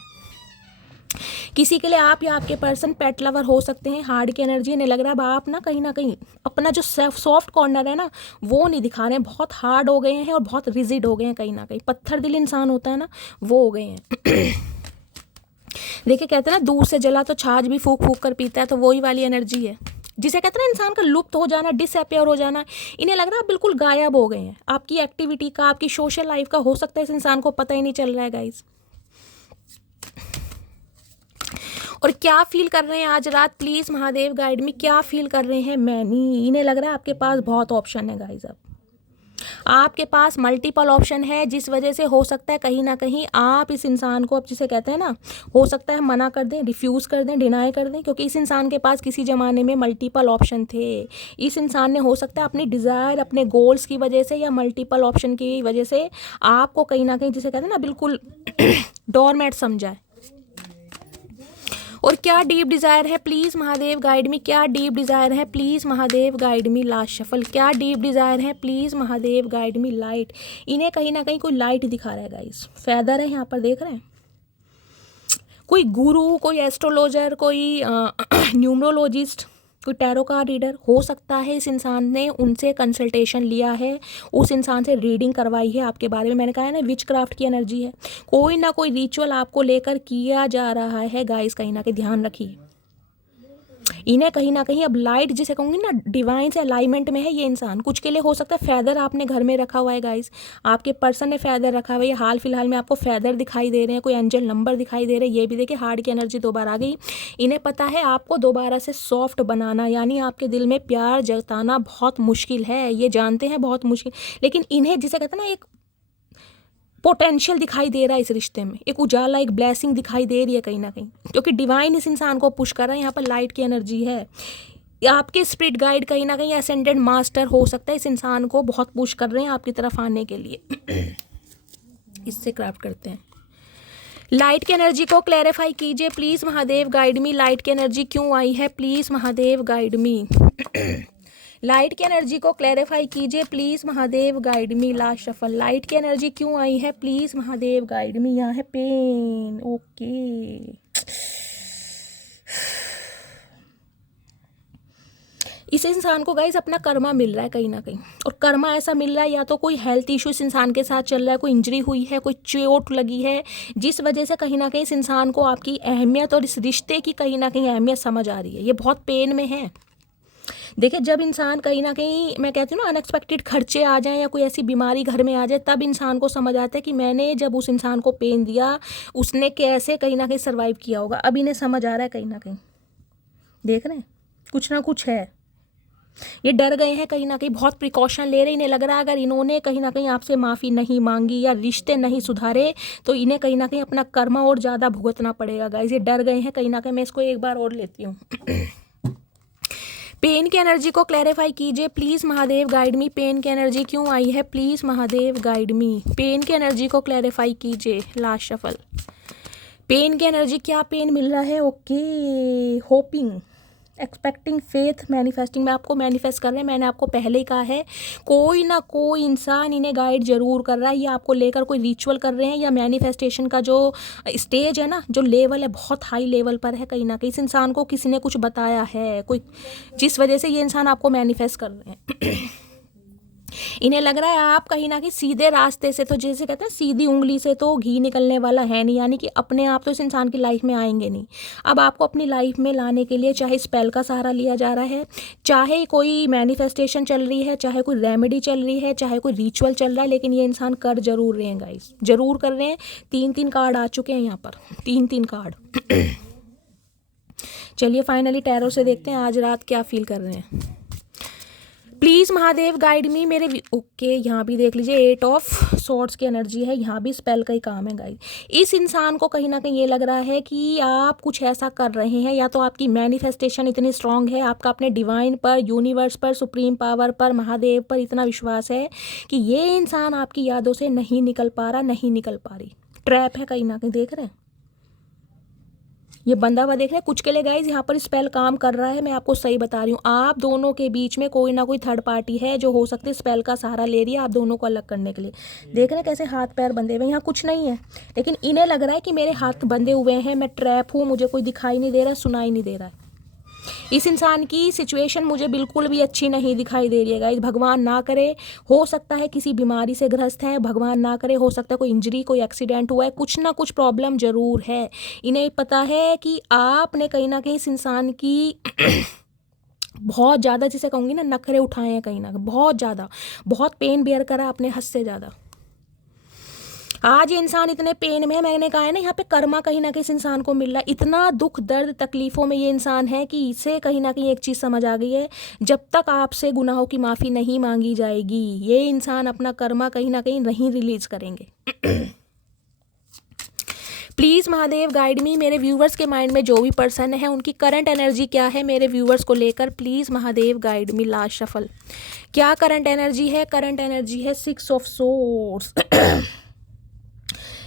किसी के लिए आप या आपके पर्सन पेट लवर हो सकते हैं। हार्ड की एनर्जी ने लग रहा है अब आप ना कहीं अपना जो सॉफ्ट कॉर्नर है ना वो नहीं दिखा रहे हैं, बहुत हार्ड हो गए हैं और बहुत रिजिड हो गए हैं, कहीं ना कहीं पत्थर दिल इंसान होता है ना वो हो गए हैं। देखिए कहते हैं ना, दूर से जला तो छाछ भी फूक फूक कर पीता है, तो वही वाली एनर्जी है जिसे कहते हैं ना इंसान का लुप्त हो जाना, डिसअपियर हो जाना। इन्हें लग रहा है आप बिल्कुल गायब हो गए हैं, आपकी एक्टिविटी का, आपकी सोशल लाइफ का हो सकता है इस इंसान को पता ही नहीं चल रहा है गाइज। और क्या फील कर रहे हैं आज रात, प्लीज़ महादेव गाइड में, क्या फील कर रहे हैं मैनी। इन्हें लग रहा है आपके पास बहुत ऑप्शन है गाइज, अब आपके पास मल्टीपल ऑप्शन है, जिस वजह से हो सकता है कहीं ना कहीं आप इस इंसान को, अब जिसे कहते हैं ना, हो सकता है मना कर दें, रिफ्यूज़ कर दें, डिनाई कर दें, क्योंकि इस इंसान के पास किसी ज़माने में मल्टीपल ऑप्शन थे। इस इंसान ने हो सकता है अपनी डिज़ायर, अपने गोल्स की वजह से या मल्टीपल ऑप्शन की वजह से आपको कहीं ना कहीं, जिसे कहते हैं ना, बिल्कुल डोरमैट समझा है। और क्या डीप डिज़ायर है, प्लीज़ महादेव गाइड मी, क्या डीप डिज़ायर है, please Mahadev guide me. Last shuffle, क्या डीप डिज़ायर है, please Mahadev guide me. Light, इन्हें कहीं ना कहीं कोई लाइट दिखा रहा है गाइस। फेदर है यहाँ पर, देख रहे हैं, कोई गुरु, कोई एस्ट्रोलॉजर, कोई न्यूमरोलॉजिस्ट, कोई टैरो कार्ड रीडर हो सकता है। इस इंसान ने उनसे कंसल्टेशन लिया है, उस इंसान से रीडिंग करवाई है आपके बारे में। मैंने कहा है ना, विच क्राफ्ट की एनर्जी है, कोई ना कोई रिचुअल आपको लेकर किया जा रहा है गाइस, कहीं ना कहीं ध्यान रखिए। इन्हें कहीं ना कहीं अब लाइट, जिसे कहूँगी ना, डिवाइन से अलाइनमेंट में है ये इंसान। कुछ के लिए हो सकता है फैदर आपने घर में रखा हुआ है गाइस, आपके पर्सन ने फैदर रखा हुआ है, हाल फिलहाल में आपको फैदर दिखाई दे रहे हैं, कोई एंजल नंबर दिखाई दे रहे हैं। ये भी देखिए हार्ड की एनर्जी दोबारा आ गई। इन्हें पता है आपको दोबारा से सॉफ्ट बनाना, यानी आपके दिल में प्यार जताना बहुत मुश्किल है, ये जानते हैं बहुत मुश्किल, लेकिन इन्हें, जिसे कहते हैं ना, एक पोटेंशियल दिखाई दे रहा है इस रिश्ते में, एक उजाला, एक ब्लेसिंग दिखाई दे रही है कहीं ना कहीं, क्योंकि डिवाइन इस इंसान को पुश कर रहा है। यहाँ पर लाइट की एनर्जी है, आपके स्पिरिट गाइड कहीं ना कहीं असेंडेड मास्टर हो सकता है, इस इंसान को बहुत पुश कर रहे हैं आपकी तरफ आने के लिए। इससे क्राफ्ट करते हैं। लाइट की एनर्जी को क्लैरिफाई कीजिए please Mahadev guide me. Light की एनर्जी क्यों आई है, please Mahadev guide me. Light की एनर्जी को क्लैरिफाई कीजिए please Mahadev guide me. Last shuffle, light की एनर्जी क्यों आई है, प्लीज़ महादेव गाइड मी। यहाँ है पेन, ओके। इस इंसान को गाइस अपना कर्मा मिल रहा है कहीं ना कहीं, और कर्मा ऐसा मिल रहा है, या तो कोई हेल्थ इशू इस इंसान के साथ चल रहा है, कोई इंजरी हुई है, कोई चोट लगी है, जिस वजह से कहीं ना कहीं इस इंसान को आपकी अहमियत और इस रिश्ते की कहीं ना कहीं अहमियत समझ आ रही है। ये बहुत पेन में है। देखिए, जब इंसान कहीं ना कहीं, मैं कहती हूँ ना, अनएक्सपेक्टेड खर्चे आ जाएं या कोई ऐसी बीमारी घर में आ जाए, तब इंसान को समझ आता है कि मैंने जब उस इंसान को पेन दिया, उसने कैसे कहीं ना कहीं सर्वाइव किया होगा। अब इन्हें समझ आ रहा है कहीं ना कहीं, देख रहे हैं, कुछ ना कुछ है। ये डर गए हैं कहीं ना कहीं, बहुत प्रिकॉशन ले रहे हैं। इन्हें लग रहा है अगर इन्होंने कहीं ना कहीं आपसे माफ़ी नहीं मांगी या रिश्ते नहीं सुधारे तो इन्हें कहीं ना कहीं अपना कर्मा और ज़्यादा भुगतना पड़ेगा गाइस। ये डर गए हैं कहीं ना कहीं। मैं इसको एक बार और लेती हूँ। पेन की एनर्जी को क्लैरिफाई कीजिए please Mahadev guide me. Pain की एनर्जी क्यों आई है, please Mahadev guide me. Pain की एनर्जी को क्लैरिफाई कीजिए। लास्ट शफल, पेन की एनर्जी, क्या पेन मिल रहा है, okay. Hoping, expecting, faith, manifesting में आपको मैनिफेस्ट कर रहे हैं। मैंने आपको पहले ही कहा है, कोई ना कोई इंसान इन्हें गाइड जरूर कर रहा है, या आपको लेकर कोई रिचुअल कर रहे हैं, या मैनिफेस्टेशन का जो स्टेज है ना, जो लेवल है, बहुत हाई लेवल पर है कहीं ना कहीं। इस इंसान को किसी ने कुछ बताया है, कोई, जिस वजह से ये इंसान आपको मैनिफेस्ट कर रहे हैं। इन्हें लग रहा है आप कहीं ना कहीं सीधे रास्ते से, तो जैसे कहते हैं सीधी उंगली से तो घी निकलने वाला है नहीं, यानी कि अपने आप तो इस इंसान की लाइफ में आएंगे नहीं। अब आपको अपनी लाइफ में लाने के लिए चाहे स्पेल का सहारा लिया जा रहा है, चाहे कोई मैनिफेस्टेशन चल रही है, चाहे कोई रेमेडी चल रही है, चाहे कोई रिचुअल चल रहा है, लेकिन ये इंसान कर जरूर रहे हैं गाइस, जरूर कर रहे हैं। 3-3 कार्ड आ चुके हैं यहाँ पर, 3-3 कार्ड। चलिए फाइनली टैरो से देखते हैं आज रात क्या फील कर रहे हैं। प्लीज़ महादेव गाइड मी मेरे ओके यहाँ भी देख लीजिए 8 ऑफ सॉर्ड्स की एनर्जी है, यहाँ भी स्पेल का ही काम है गाइड। इस इंसान को कहीं ना कहीं ये लग रहा है कि आप कुछ ऐसा कर रहे हैं, या तो आपकी मैनिफेस्टेशन इतनी स्ट्रांग है, आपका अपने डिवाइन पर, यूनिवर्स पर, सुप्रीम पावर पर, महादेव पर इतना विश्वास है कि ये इंसान आपकी यादों से नहीं निकल पा रहा, नहीं निकल पा रही। ट्रैप है कहीं ना कहीं, देख रहे हैं ये बंदा हुआ, देख रहे हैं कुछ के लिए गाइज यहाँ पर स्पेल काम कर रहा है। मैं आपको सही बता रही हूँ, आप दोनों के बीच में कोई ना कोई थर्ड पार्टी है जो हो सकती है स्पेल का सहारा ले रही है आप दोनों को अलग करने के लिए। देख रहे हैं कैसे हाथ पैर बंधे हुए, यहाँ कुछ नहीं है लेकिन इन्हें लग रहा है कि मेरे हाथ बंधे हुए हैं, मैं ट्रैप हूँ, मुझे कोई दिखाई नहीं दे रहा, सुनाई नहीं दे रहा है। इस इंसान की सिचुएशन मुझे बिल्कुल भी अच्छी नहीं दिखाई दे रही है गाइस। भगवान ना करे, हो सकता है किसी बीमारी से ग्रस्त है, भगवान ना करे हो सकता है कोई इंजरी, कोई एक्सीडेंट हुआ है, कुछ ना कुछ प्रॉब्लम जरूर है। इन्हें पता है कि आपने कहीं ना कहीं इस इंसान की बहुत ज़्यादा, जिसे कहूँगी ना, नखरे उठाए हैं कहीं ना कहीं, बहुत ज़्यादा, बहुत पेन बेयर करा अपने हद से ज़्यादा। आज ये इंसान इतने पेन में है, मैंने कहा है ना यहाँ पे कर्मा कहीं ना कहीं इस इंसान को मिल रहा है। इतना दुख दर्द तकलीफ़ों में ये इंसान है कि इसे कहीं ना कहीं एक चीज़ समझ आ गई है, जब तक आपसे गुनाहों की माफ़ी नहीं मांगी जाएगी ये इंसान अपना कर्मा कहीं ना कहीं नहीं रिलीज करेंगे। प्लीज़ महादेव गाइड मी, मेरे व्यूवर्स के माइंड में जो भी पर्सन है उनकी करंट एनर्जी क्या है मेरे व्यूवर्स को लेकर, please Mahadev guide me. Last shuffle क्या करंट एनर्जी है? करंट एनर्जी है 6 ऑफ सोर्ड्स।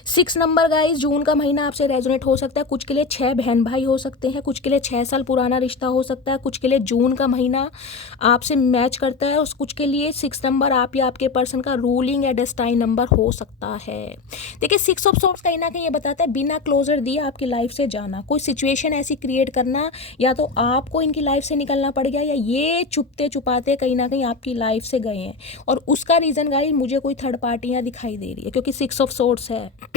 6 नंबर गाइस, जून का महीना आपसे रेजोनेट हो सकता है। कुछ के लिए 6 बहन भाई हो सकते हैं, कुछ के लिए 6 साल पुराना रिश्ता हो सकता है, कुछ के लिए जून का महीना आपसे मैच करता है, और कुछ के लिए 6 नंबर आप या आपके पर्सन का रूलिंग या डेस्टाइन नंबर हो सकता है। देखिए 6 ऑफ सोर्ड्स कहीं ना कहीं ये बताता है बिना क्लोजर दिए आपकी लाइफ से जाना, कोई सिचुएशन ऐसी क्रिएट करना, या तो आपको इनकी लाइफ से निकलना पड़ गया या ये चुपते चुपाते कहीं ना कहीं आपकी लाइफ से गए हैं। और उसका रीज़न गाइस मुझे कोई थर्ड पार्टियाँ दिखाई दे रही है, क्योंकि 6 ऑफ सोर्ड्स है।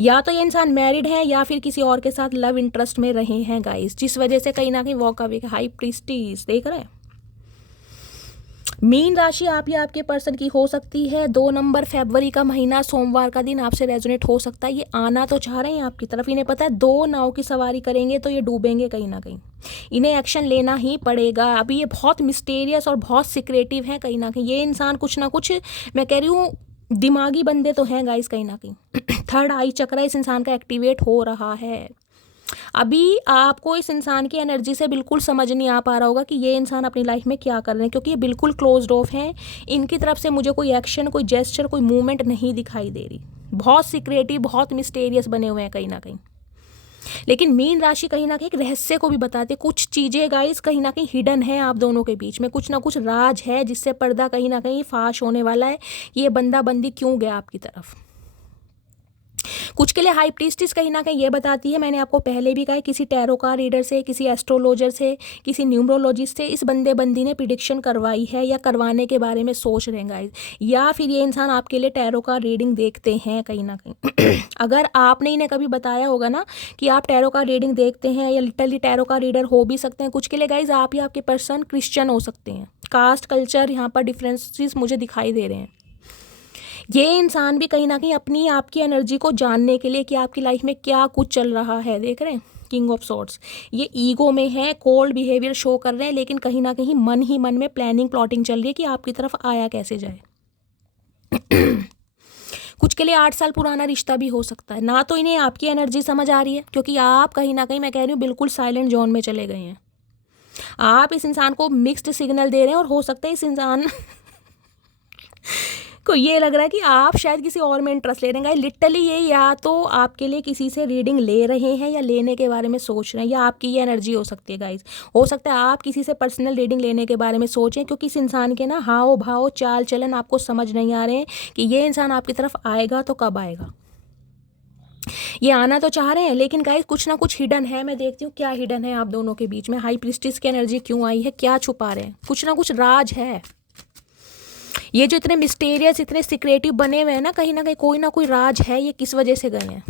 या तो ये इंसान मैरिड है या फिर किसी और के साथ लव इंटरेस्ट में रहे हैं गाइस, जिस वजह से कहीं ना कहीं वॉक अवे। हाई प्रीस्टीज देख रहे हैं। मीन राशि आप या आपके पर्सन की हो सकती है। 2 नंबर फरवरी का महीना सोमवार का दिन आपसे रेजोनेट हो सकता है। ये आना तो चाह रहे हैं आपकी तरफ, इन्हें पता है 2 नाव की सवारी करेंगे तो ये डूबेंगे कहीं ना कहीं, इन्हें एक्शन लेना ही पड़ेगा। अभी ये बहुत मिस्टीरियस और बहुत सिक्रेटिव है कहीं ना कहीं। ये इंसान कुछ ना कुछ, मैं कह रही हूँ दिमागी बंदे तो हैं गाइस कहीं ना कहीं। थर्ड आई चक्र इस इंसान का एक्टिवेट हो रहा है। अभी आपको इस इंसान की एनर्जी से बिल्कुल समझ नहीं आ पा रहा होगा कि ये इंसान अपनी लाइफ में क्या कर रहे हैं, क्योंकि ये बिल्कुल क्लोज्ड ऑफ हैं। इनकी तरफ से मुझे कोई एक्शन, कोई जेस्चर, कोई मूवमेंट नहीं दिखाई दे रही। बहुत सिक्रेटिव, बहुत मिस्टीरियस बने हुए हैं कहीं ना कहीं। लेकिन मीन राशि कहीं ना कहीं एक रहस्य को भी बताते, कुछ चीज़ें गाइस कहीं ना कहीं हिडन है आप दोनों के बीच में, कुछ ना कुछ राज है जिससे पर्दा कहीं ना कहीं फाश होने वाला है। ये बंदा बंदी क्यों गया आपकी तरफ। कुछ के लिए हाई प्रीस्टिस कहीं ना कहीं ये बताती है, मैंने आपको पहले भी कहा है, किसी टैरो कार्ड रीडर से, किसी एस्ट्रोलॉजर से, किसी न्यूमरोलॉजिस्ट से इस बंदे बंदी ने प्रिडिक्शन करवाई है या करवाने के बारे में सोच रहे हैं गाइस, या फिर ये इंसान आपके लिए टैरो कार्ड रीडिंग देखते हैं कहीं ना कहीं। अगर आपने इन्हें कभी बताया होगा ना कि आप टैरो कार्ड रीडिंग देखते हैं या लिटरली टैरो कार्ड रीडर हो भी सकते हैं। कुछ के लिए गाइस आप या आपके पर्सन क्रिश्चियन हो सकते हैं। कास्ट कल्चर यहाँ पर डिफरेंसेस मुझे दिखाई दे रहे हैं। ये इंसान भी कहीं ना कहीं अपनी आपकी एनर्जी को जानने के लिए कि आपकी लाइफ में क्या कुछ चल रहा है, देख रहे हैं किंग ऑफ सॉर्ड्स। ये ईगो में है, कोल्ड बिहेवियर शो कर रहे हैं, लेकिन कहीं ना कहीं मन ही मन में प्लानिंग प्लॉटिंग चल रही है कि आपकी तरफ आया कैसे जाए। कुछ के लिए 8 साल पुराना रिश्ता भी हो सकता है। ना तो इन्हें आपकी एनर्जी समझ आ रही है, क्योंकि आप कहीं ना कहीं, मैं कह रही हूँ, बिल्कुल साइलेंट जोन में चले गए हैं। आप इस इंसान को मिक्स्ड सिग्नल दे रहे हैं, और हो सकता है इस इंसान को ये लग रहा है कि आप शायद किसी और में इंटरेस्ट ले रहे हैं। लिटरली ये या तो आपके लिए किसी से रीडिंग ले रहे हैं या लेने के बारे में सोच रहे हैं, या आपकी ये एनर्जी हो सकती है गाइस। हो सकता है आप किसी से पर्सनल रीडिंग लेने के बारे में सोचें, क्योंकि इस इंसान के ना हाव भाव, चाल चलन आपको समझ नहीं आ रहे हैं कि ये इंसान आपकी तरफ आएगा तो कब आएगा। ये आना तो चाह रहे हैं, लेकिन गाइस कुछ ना कुछ हिडन है। मैं देखती हूँ क्या हिडन है आप दोनों के बीच में। हाई प्रीस्टिस की एनर्जी क्यों आई है, क्या छुपा रहे हैं, कुछ ना कुछ राज है। ये जो इतने मिस्टीरियस, इतने सिक्रेटिव बने हुए हैं ना, कहीं ना कहीं कोई ना कोई राज है। ये किस वजह से गए हैं।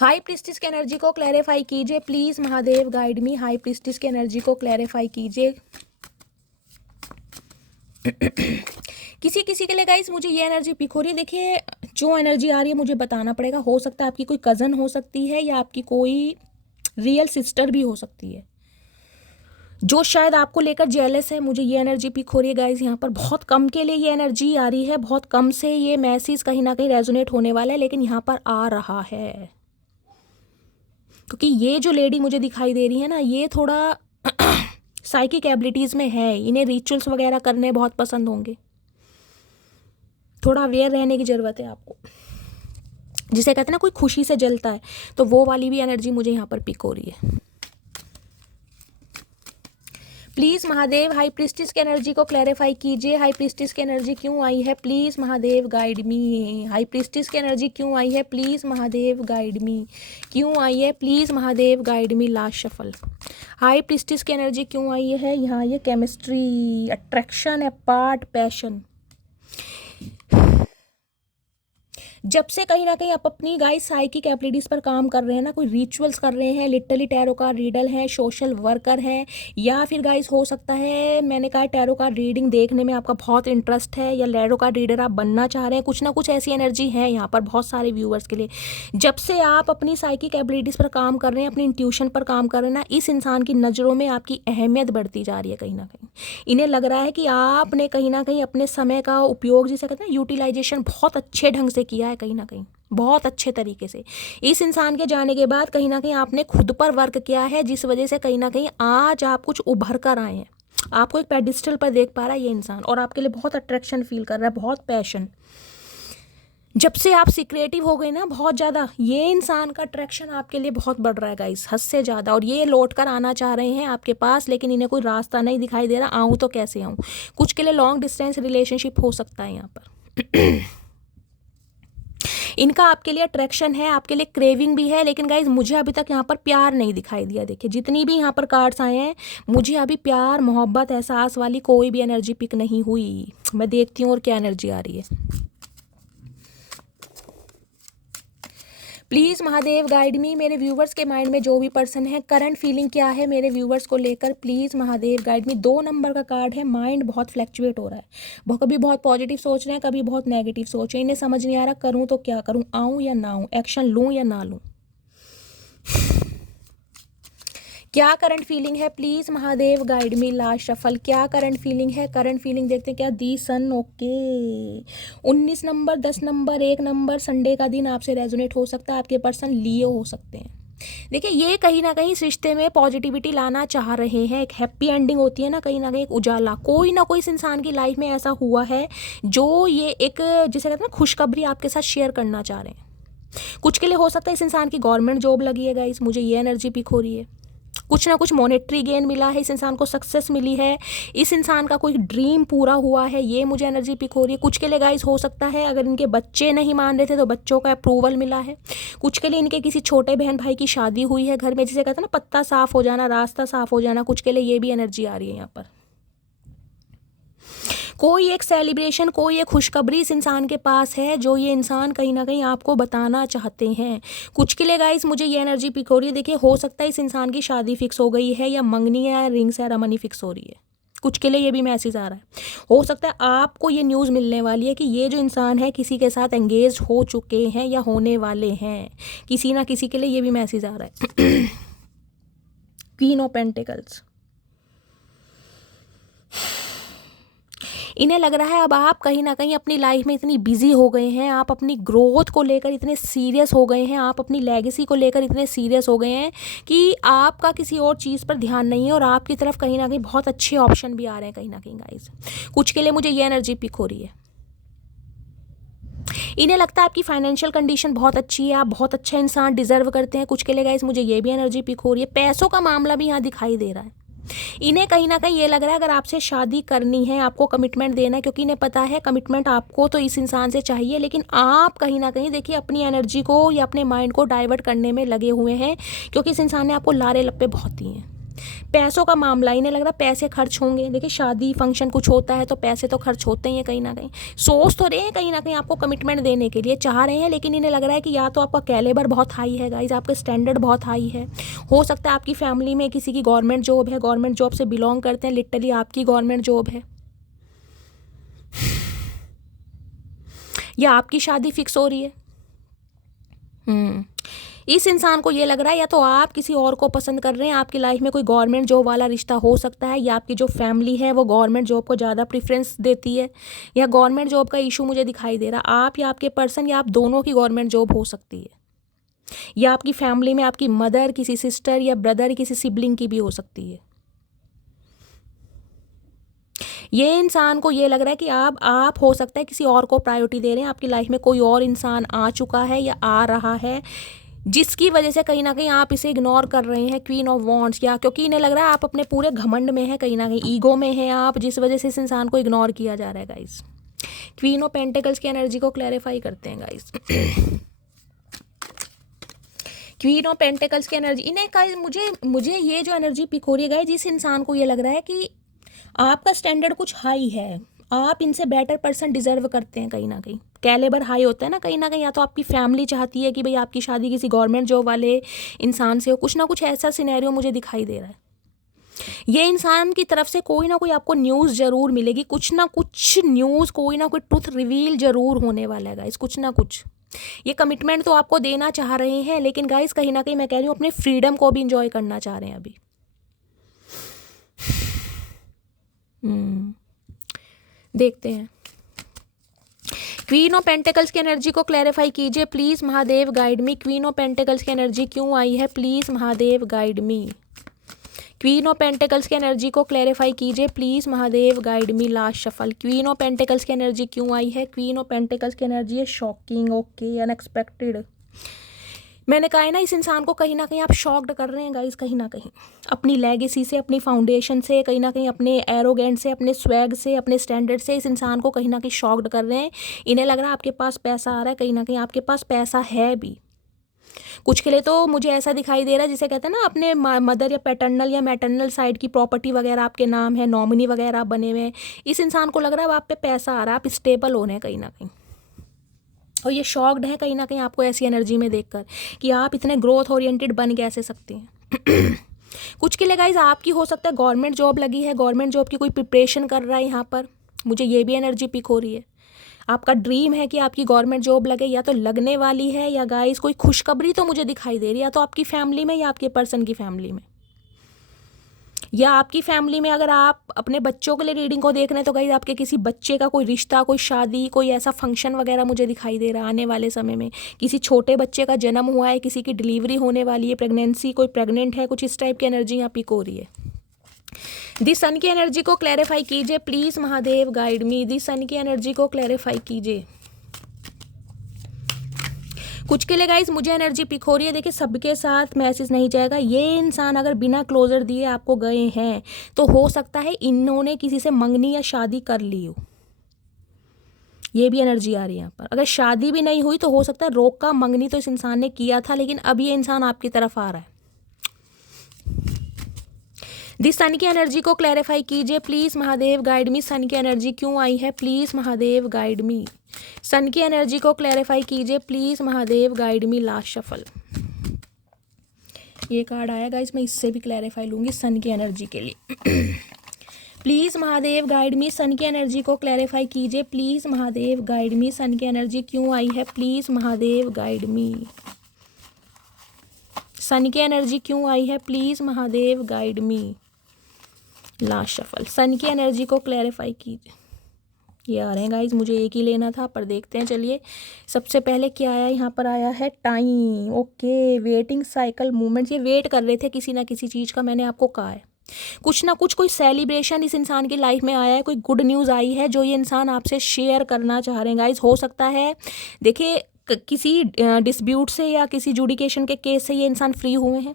हाई प्रीस्टिस की एनर्जी को क्लैरिफाई कीजिए please Mahadev guide me. High priestess की एनर्जी को क्लैरिफाई कीजिए। किसी किसी के लिए गाइस मुझे ये एनर्जी पिक हो रही है। देखिए जो एनर्जी आ रही है मुझे बताना पड़ेगा। हो सकता है आपकी कोई कज़न हो सकती है, या आपकी कोई रियल सिस्टर भी हो सकती है। जो शायद आपको लेकर जेलस है, मुझे ये एनर्जी पिक हो रही है गाइज। यहाँ पर बहुत कम के लिए ये एनर्जी आ रही है, बहुत कम से ये मैसेज कहीं ना कहीं रेजोनेट होने वाला है, लेकिन यहाँ पर आ रहा है क्योंकि ये जो लेडी मुझे दिखाई दे रही है ना, ये थोड़ा साइकिक एबिलिटीज़ में है, इन्हें रिचुअल्स वगैरह करने बहुत पसंद होंगे। थोड़ा अवेयर रहने की ज़रूरत है आपको, जिसे कहते हैं ना कोई खुशी से जलता है, तो वो वाली भी एनर्जी मुझे यहाँ पर पिक हो रही है। प्लीज़ महादेव हाई प्रीस्टिस की एनर्जी को क्लैरिफाई कीजिए। हाई प्रीस्टिस की एनर्जी क्यों आई है, please Mahadev guide me. High priestess की एनर्जी क्यों आई है, प्लीज़ महादेव गाइड मी। क्यों आई है, please Mahadev guide me. Last shuffle. High priestess की एनर्जी क्यों आई है, यहाँ ये केमिस्ट्री, अट्रैक्शन, अपार्ट, पैशन। जब से कहीं ना कहीं आप अपनी गाइस साइकिक एबिलिटीज़ पर काम कर रहे हैं ना, कोई रिचुअल्स कर रहे हैं, लिटरली टैरो कार्ड रीडर है, सोशल वर्कर है, या फिर गाइस हो सकता है मैंने कहा टैरो कार्ड रीडिंग देखने में आपका बहुत इंटरेस्ट है, या टैरो कार्ड रीडर आप बनना चाह रहे हैं, कुछ ना कुछ ऐसी एनर्जी है यहाँ पर बहुत सारे व्यूअर्स के लिए। जब से आप अपनी साइकिक एबिलिटीज़ पर काम कर रहे हैं, अपनी इंट्यूशन पर काम कर रहे हैं ना, इस इंसान की नज़रों में आपकी अहमियत बढ़ती जा रही है कहीं ना कहीं। इन्हें लग रहा है कि आपने कहीं ना कहीं अपने समय का उपयोग, जिसे कहते हैं यूटिलाइजेशन, बहुत अच्छे ढंग से किया है कहीं ना कहीं, बहुत अच्छे तरीके से। इस इंसान के जाने के बाद कहीं ना कहीं आपने खुद पर वर्क किया है, जिस वजह से कहीं ना कहीं आज आप कुछ उभर कर आए हैं। आपको एक पेडिस्टल पर देख पा रहा है ये इंसान, और आपके लिए बहुत अट्रैक्शन फील कर रहा है, बहुत पैशन। जब से आप सीक्रेटिव हो गए ना बहुत ज़्यादा, ये इंसान का अट्रैक्शन आपके लिए बहुत बढ़ रहा है गाइस, हद से ज़्यादा। और ये लौट कर आना चाह रहे हैं आपके पास, लेकिन इन्हें कोई रास्ता नहीं दिखाई दे रहा, आऊँ तो कैसे आऊँ। कुछ के लिए लॉन्ग डिस्टेंस रिलेशनशिप हो सकता है यहाँ पर। इनका आपके लिए अट्रैक्शन है, आपके लिए क्रेविंग भी है, लेकिन गाइज मुझे अभी तक यहाँ पर प्यार नहीं दिखाई दिया। देखिए जितनी भी यहाँ पर कार्ड्स आए हैं, मुझे अभी प्यार, मोहब्बत, एहसास वाली कोई भी एनर्जी पिक नहीं हुई। मैं देखती हूँ और क्या एनर्जी आ रही है। प्लीज़ महादेव गाइड मी। मेरे व्यूवर्स के माइंड में जो भी पर्सन है, करंट फीलिंग क्या है मेरे व्यूवर्स को लेकर, please Mahadev guide me. 2 number का कार्ड है, माइंड बहुत फ्लैक्चुएट हो रहा है, वो कभी बहुत पॉजिटिव सोच रहे हैं, कभी बहुत नेगेटिव सोच रहे हैं। इन्हें समझ नहीं आ रहा करूँ तो क्या करूँ, आऊँ या ना आऊँ, एक्शन लूँ या ना लूँ। क्या करंट फीलिंग है, please Mahadev guide me. Last shuffle. क्या करंट फीलिंग है, करंट फीलिंग देखते हैं क्या। The sun, okay. 19 number, 10 number, 1 number, Sunday का दिन आपसे रेजोनेट हो सकता है, आपके पर्सन लियो हो सकते हैं। देखिए ये कहीं ना कहीं इस रिश्ते में पॉजिटिविटी लाना चाह रहे हैं, एक हैप्पी एंडिंग होती है ना कहीं ना कहीं, एक उजाला। कोई ना कोई इस इंसान की लाइफ में ऐसा हुआ है जो ये एक, जिसे कहते हैं ना, खुशखबरी आपके साथ शेयर करना चाह रहे हैं। कुछ के लिए हो सकता है इस इंसान की गवर्नमेंट जॉब लगी है गाइस, मुझे ये एनर्जी पिक हो रही है। कुछ ना कुछ मॉनेटरी गेन मिला है, इस इंसान को सक्सेस मिली है, इस इंसान का कोई ड्रीम पूरा हुआ है, ये मुझे एनर्जी पिक हो रही है। कुछ के लिए गाइस हो सकता है अगर इनके बच्चे नहीं मान रहे थे तो बच्चों का अप्रूवल मिला है। कुछ के लिए इनके किसी छोटे बहन भाई की शादी हुई है घर में, जिसे कहते हैं ना पत्ता साफ हो जाना, रास्ता साफ हो जाना। कुछ के लिए ये भी एनर्जी आ रही है यहाँ पर। कोई एक सेलिब्रेशन, कोई एक खुशखबरी इस इंसान के पास है जो ये इंसान कहीं ना कहीं आपको बताना चाहते हैं। कुछ के लिए गाइस मुझे ये एनर्जी पिक हो रही है। देखिए हो सकता है इस इंसान की शादी फिक्स हो गई है, या मंगनी या रिंग सेरेमनी फिक्स हो रही है। कुछ के लिए ये भी मैसेज आ रहा है। हो सकता है आपको ये न्यूज़ मिलने वाली है कि ये जो इंसान है किसी के साथ एंगेज हो चुके हैं या होने वाले हैं। किसी ना किसी के लिए ये भी मैसेज आ रहा है। Queen of pentacles. इन्हें लग रहा है अब आप कहीं ना कहीं अपनी लाइफ में इतनी बिजी हो गए हैं, आप अपनी ग्रोथ को लेकर इतने सीरियस हो गए हैं, आप अपनी लेगेसी को लेकर इतने सीरियस हो गए हैं कि आपका किसी और चीज़ पर ध्यान नहीं है, और आपकी तरफ कहीं ना कहीं बहुत अच्छे ऑप्शन भी आ रहे हैं कहीं ना कहीं गाइस। कुछ के लिए मुझे ये एनर्जी पिक हो रही है। इन्हें लगता है आपकी फाइनेंशियल कंडीशन बहुत अच्छी है, आप बहुत अच्छा इंसान डिजर्व करते हैं। कुछ के लिए गाइस मुझे ये भी एनर्जी पिक हो रही है। पैसों का मामला भी यहाँ दिखाई दे रहा है। इन्हें कहीं ना कहीं ये लग रहा है अगर आपसे शादी करनी है, आपको कमिटमेंट देना है, क्योंकि इन्हें पता है कमिटमेंट आपको तो इस इंसान से चाहिए, लेकिन आप कहीं ना कहीं देखिए अपनी एनर्जी को या अपने माइंड को डाइवर्ट करने में लगे हुए हैं, क्योंकि इस इंसान ने आपको लारे लप्पे बहुत दिए हैं। पैसों का मामला, इन्हें लग रहा है पैसे खर्च होंगे। देखिए शादी फंक्शन कुछ होता है तो पैसे तो खर्च होते ही हैं कहीं ना कहीं। सोच तो रहे हैं कहीं ना कहीं आपको कमिटमेंट देने के लिए, चाह रहे हैं, लेकिन इन्हें लग रहा है कि या तो आपका कैलिबर बहुत हाई है गाइज, आपका स्टैंडर्ड बहुत हाई है। हो सकता है आपकी फैमिली में किसी की गवर्नमेंट जॉब है, गवर्नमेंट जॉब से बिलोंग करते हैं, लिटरली आपकी गवर्नमेंट जॉब है, या आपकी शादी फिक्स हो रही है। इस इंसान को ये लग रहा है या तो आप किसी और को पसंद कर रहे हैं, आपकी लाइफ में कोई गवर्नमेंट जॉब वाला रिश्ता हो सकता है, या आपकी जो फैमिली है वो गवर्नमेंट जॉब को ज़्यादा प्रेफरेंस देती है, या गवर्नमेंट जॉब का इशू मुझे दिखाई दे रहा, आप या आपके पर्सन या आप दोनों की गवर्नमेंट जॉब हो सकती है, या आपकी फैमिली में आपकी मदर, किसी सिस्टर या ब्रदर, किसी सिबलिंग की भी हो सकती है। ये इंसान को ये लग रहा है कि आप हो सकता है किसी और को प्रायोरिटी दे रहे हैं, आपकी लाइफ में कोई और इंसान आ चुका है या आ रहा है, जिसकी वजह से कहीं ना कहीं आप इसे इग्नोर कर रहे हैं, क्वीन ऑफ वॉन्ड्स, या क्योंकि इन्हें लग रहा है आप अपने पूरे घमंड में हैं, कहीं ना कहीं ईगो में हैं आप, जिस वजह से इस इंसान को इग्नोर किया जा रहा है गाइस। क्वीन ऑफ पेंटिकल्स की एनर्जी को क्लैरिफाई करते हैं गाइस। क्वीन ऑफ पेंटिकल्स की एनर्जी, इन्हें गाइस मुझे ये जो एनर्जी पिक हो रही है गाइस, जिस इंसान को ये लग रहा है कि आपका स्टैंडर्ड कुछ हाई है, आप इनसे बेटर पर्सन डिजर्व करते हैं, कहीं ना कहीं कैलेबर हाई होता है ना कहीं, या तो आपकी फैमिली चाहती है कि भाई आपकी शादी किसी गवर्नमेंट जॉब वाले इंसान से हो, कुछ ना कुछ ऐसा सिनेरियो मुझे दिखाई दे रहा है। ये इंसान की तरफ से कोई ना कोई आपको न्यूज़ ज़रूर मिलेगी, कुछ ना कुछ न्यूज़, कोई ना कोई ट्रुथ रिवील ज़रूर होने वाला है गाइस, कुछ ना कुछ। ये कमिटमेंट तो आपको देना चाह रहे हैं, लेकिन गाइस कहीं ना कहीं मैं कह रही हूँ अपने फ्रीडम को भी इंजॉय करना चाह रहे हैं अभी। देखते हैं। क्वीन ऑफ पेंटिकल्स की एनर्जी को क्लैरिफाई कीजिए please Mahadev, guide me. Queen of pentacles की एनर्जी क्यों आई है, please Mahadev guide me. Queen of pentacles की एनर्जी को क्लैरिफाई कीजिए please Mahadev, guide me. Last shuffle. Queen of pentacles की एनर्जी क्यों आई है, क्वीन ऑफ पेंटिकल्स की एनर्जी है शॉकिंग, ओके, अनएक्सपेक्टेड। मैंने कहा है ना, इस इंसान को कहीं ना कहीं आप शॉक्ड कर रहे हैं गाइस, कहीं ना कहीं अपनी लेगेसी से, अपनी फाउंडेशन से, कहीं ना कहीं अपने एरोगेंट से, अपने स्वैग से, अपने स्टैंडर्ड से इस इंसान को कहीं ना कहीं शॉक्ड कर रहे हैं। इन्हें लग रहा है आपके पास पैसा आ रहा है, कहीं ना कहीं आपके पास पैसा है भी। कुछ के लिए तो मुझे ऐसा दिखाई दे रहा है जिसे कहते हैं ना, अपने मदर या पैटर्नल या मैटर्नल साइड की प्रॉपर्टी वगैरह आपके नाम है, नॉमिनी वगैरह बने हुए हैं। इस इंसान को लग रहा है आप पे पैसा आ रहा है, आप स्टेबल हो रहे हैं कहीं ना कहीं, और ये शॉक्ड है कहीं ना कहीं आपको ऐसी एनर्जी में देखकर कि आप इतने ग्रोथ ओरिएंटेड बन कैसे सकते हैं। कुछ के लिए गाइज आपकी हो सकता है गवर्नमेंट जॉब लगी है, गवर्नमेंट जॉब की कोई प्रिपरेशन कर रहा है यहाँ पर, मुझे ये भी एनर्जी पिक हो रही है। आपका ड्रीम है कि आपकी गवर्नमेंट जॉब लगे, या तो लगने वाली है, या गाइज कोई खुशखबरी तो मुझे दिखाई दे रही है, या तो आपकी फैमिली में या आपके पर्सन की फैमिली में, या आपकी फैमिली में। अगर आप अपने बच्चों के लिए रीडिंग को देख रहे हैं तो गाइस आपके किसी बच्चे का कोई रिश्ता, कोई शादी, कोई ऐसा फंक्शन वगैरह मुझे दिखाई दे रहा है आने वाले समय में। किसी छोटे बच्चे का जन्म हुआ है, किसी की डिलीवरी होने वाली है, प्रेगनेंसी, कोई प्रेग्नेंट है, कुछ इस टाइप की एनर्जी यहाँ पिक हो रही है। दी सन की एनर्जी को क्लैरिफाई कीजिए प्लीज़ महादेव, गाइड मी। दी सन की एनर्जी को क्लैरिफाई कीजिए। कुछ के लिए गाइस मुझे एनर्जी पिक हो रही है, देखिए सबके साथ मैसेज नहीं जाएगा। ये इंसान अगर बिना क्लोजर दिए आपको गए हैं तो हो सकता है इन्होंने किसी से मंगनी या शादी कर ली हो, ये भी एनर्जी आ रही है यहाँ पर। अगर शादी भी नहीं हुई तो हो सकता है रोका मंगनी तो इस इंसान ने किया था, लेकिन अब ये इंसान आपकी तरफ आ रहा है। दिस सन की एनर्जी को क्लैरिफाई कीजिए please Mahadev, guide me. Sun की एनर्जी क्यों आई है, please Mahadev guide me. Sun की एनर्जी को क्लैरिफाई कीजिए please Mahadev, guide me. Last shuffle. ये कार्ड आया गाइस, मैं इससे भी क्लैरिफाई लूँगी सन की एनर्जी के लिए। Please Mahadev guide me. Sun की एनर्जी को क्लैरिफाई कीजिए please Mahadev, guide me. Sun की एनर्जी क्यों आई है, please Mahadev guide me. Sun की एनर्जी क्यों आई है, please Mahadev guide me. Last shuffle. Sun की एनर्जी को क्लैरिफाई कीजिए। ये आ रहे हैं गाइज, मुझे एक ही लेना था पर देखते हैं। चलिए सबसे पहले क्या आया, यहाँ पर आया है time, okay, waiting cycle movement. ये वेट कर रहे थे किसी ना किसी चीज़ का, मैंने आपको कहा है कुछ ना कुछ कोई सेलिब्रेशन इस इंसान की लाइफ में आया है, कोई गुड न्यूज़ आई है जो ये इंसान आपसे शेयर करना चाह रहे हैं गाइज। हो सकता है देखिए किसी डिस्प्यूट से या किसी जुडिकेशन के केस से ये इंसान फ्री हुए हैं,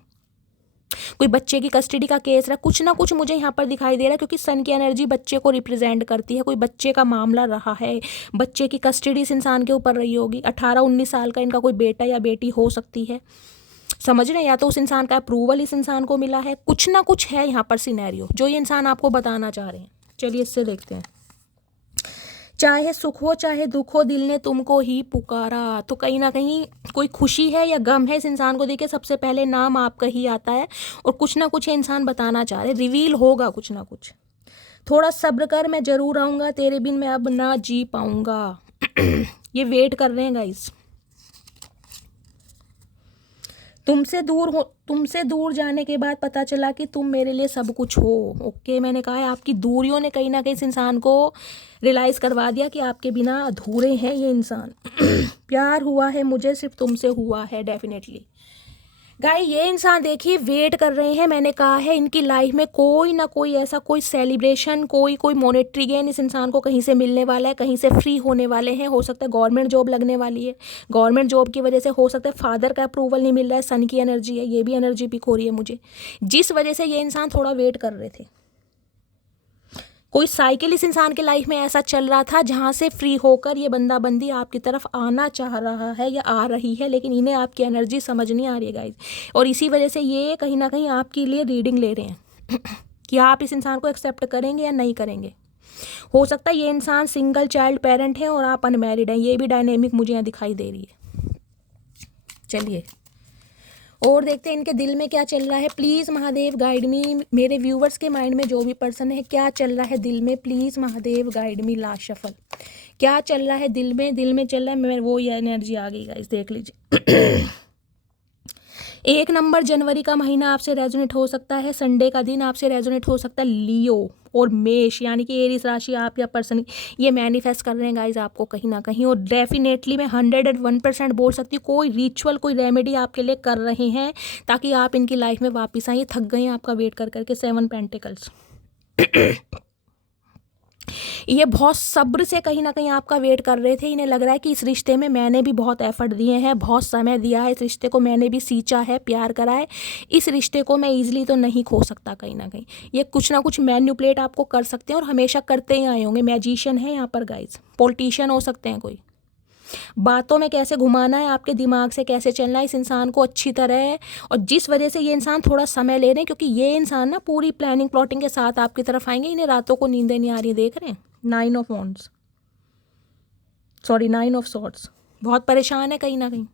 कोई बच्चे की कस्टडी का केस रहा, कुछ ना कुछ मुझे यहाँ पर दिखाई दे रहा है, क्योंकि सन की एनर्जी बच्चे को रिप्रेजेंट करती है। कोई बच्चे का मामला रहा है, बच्चे की कस्टडी इस इंसान के ऊपर रही होगी। 18-19 साल का इनका कोई बेटा या बेटी हो सकती है, समझ रहे हैं, या तो उस इंसान का अप्रूवल इस इंसान को मिला है, कुछ ना कुछ है यहाँ पर सिनेरियो जो ये इंसान आपको बताना चाह रहे हैं। चलिए इससे देखते हैं। चाहे सुख हो चाहे दुख हो, दिल ने तुमको ही पुकारा। तो कहीं ना कहीं कोई खुशी है या गम है इस इंसान को देखिए, सबसे पहले नाम आपका ही आता है, और कुछ ना कुछ ये इंसान बताना चाह रहे, रिवील होगा कुछ ना कुछ। थोड़ा सब्र कर, मैं जरूर आऊँगा, तेरे बिन मैं अब ना जी पाऊँगा। ये वेट कर रहे हैं गाइस। तुमसे दूर जाने के बाद पता चला कि तुम मेरे लिए सब कुछ हो। ओके, मैंने कहा है आपकी दूरियों ने कहीं ना कहीं इस इंसान को रियलाइज़ करवा दिया कि आपके बिना अधूरे हैं ये इंसान। प्यार हुआ है मुझे, सिर्फ तुमसे हुआ है डेफिनेटली। गाइस ये इंसान देखिए वेट कर रहे हैं, मैंने कहा है इनकी लाइफ में कोई ना कोई ऐसा कोई सेलिब्रेशन, कोई मॉनेटरी गेन इस इंसान को कहीं से मिलने वाला है, कहीं से फ्री होने वाले हैं। हो सकता है गवर्नमेंट जॉब लगने वाली है, गवर्नमेंट जॉब की वजह से हो सकता है फादर का अप्रूवल नहीं मिल रहा है, सन की एनर्जी है, ये भी एनर्जी पिक हो रही है मुझे, जिस वजह से ये इंसान थोड़ा वेट कर रहे थे। कोई साइकिल इस इंसान के लाइफ में ऐसा चल रहा था जहाँ से फ्री होकर ये बंदा बंदी आपकी तरफ आना चाह रहा है या आ रही है, लेकिन इन्हें आपकी एनर्जी समझ नहीं आ रही है गाइज, और इसी वजह से ये कहीं ना कहीं आपके लिए रीडिंग ले रहे हैं कि आप इस इंसान को एक्सेप्ट करेंगे या नहीं करेंगे। हो सकता है ये इंसान सिंगल चाइल्ड पेरेंट है और आप अनमैरिड हैं, ये भी डायनेमिक मुझे यहाँ दिखाई दे रही है। चलिए और देखते हैं इनके दिल में क्या चल रहा है। प्लीज़ महादेव गाइड मी, मेरे व्यूवर्स के माइंड में जो भी पर्सन है क्या चल रहा है दिल में, please Mahadev guide me. Last shuffle क्या चल रहा है दिल में चल रहा है, मैं वो ये एनर्जी आ गई गाइस, देख लीजिए। 1 नंबर जनवरी का महीना आपसे रेजोनेट हो सकता है, संडे का दिन आपसे रेजोनेट हो सकता है। लियो और मेष यानी कि एरीज राशि आप या पर्सन ये मैनिफेस्ट कर रहे हैं गाइज आपको कहीं ना कहीं, और डेफिनेटली मैं 101% बोल सकती हूँ कोई रिचुअल कोई रेमेडी आपके लिए कर रहे हैं ताकि आप इनकी लाइफ में वापस आए। ये थक गए हैं आपका वेट कर करके। 7 पेंटिकल्स ये बहुत सब्र से कहीं ना कहीं आपका वेट कर रहे थे। इन्हें लग रहा है कि इस रिश्ते में मैंने भी बहुत एफर्ट दिए हैं, बहुत समय दिया है, इस रिश्ते को मैंने भी सींचा है, प्यार करा है, इस रिश्ते को मैं ईजिली तो नहीं खो सकता। कहीं ना कहीं ये कुछ ना कुछ मैन्युपुलेट आपको कर सकते हैं और हमेशा करते ही आए होंगे। मैजिशियन है यहाँ पर गाइज, पॉलिटिशियन हो सकते हैं, कोई बातों में कैसे घुमाना है, आपके दिमाग से कैसे चलना है इस इंसान को अच्छी तरह है। और जिस वजह से ये इंसान थोड़ा समय ले रहे हैं, क्योंकि ये इंसान ना पूरी प्लानिंग प्लॉटिंग के साथ आपकी तरफ आएंगे। इन्हें रातों को नींदें नहीं आ रही, देख रहे हैं 9 of wands, sorry 9 of swords, बहुत परेशान है कहीं ना कहीं।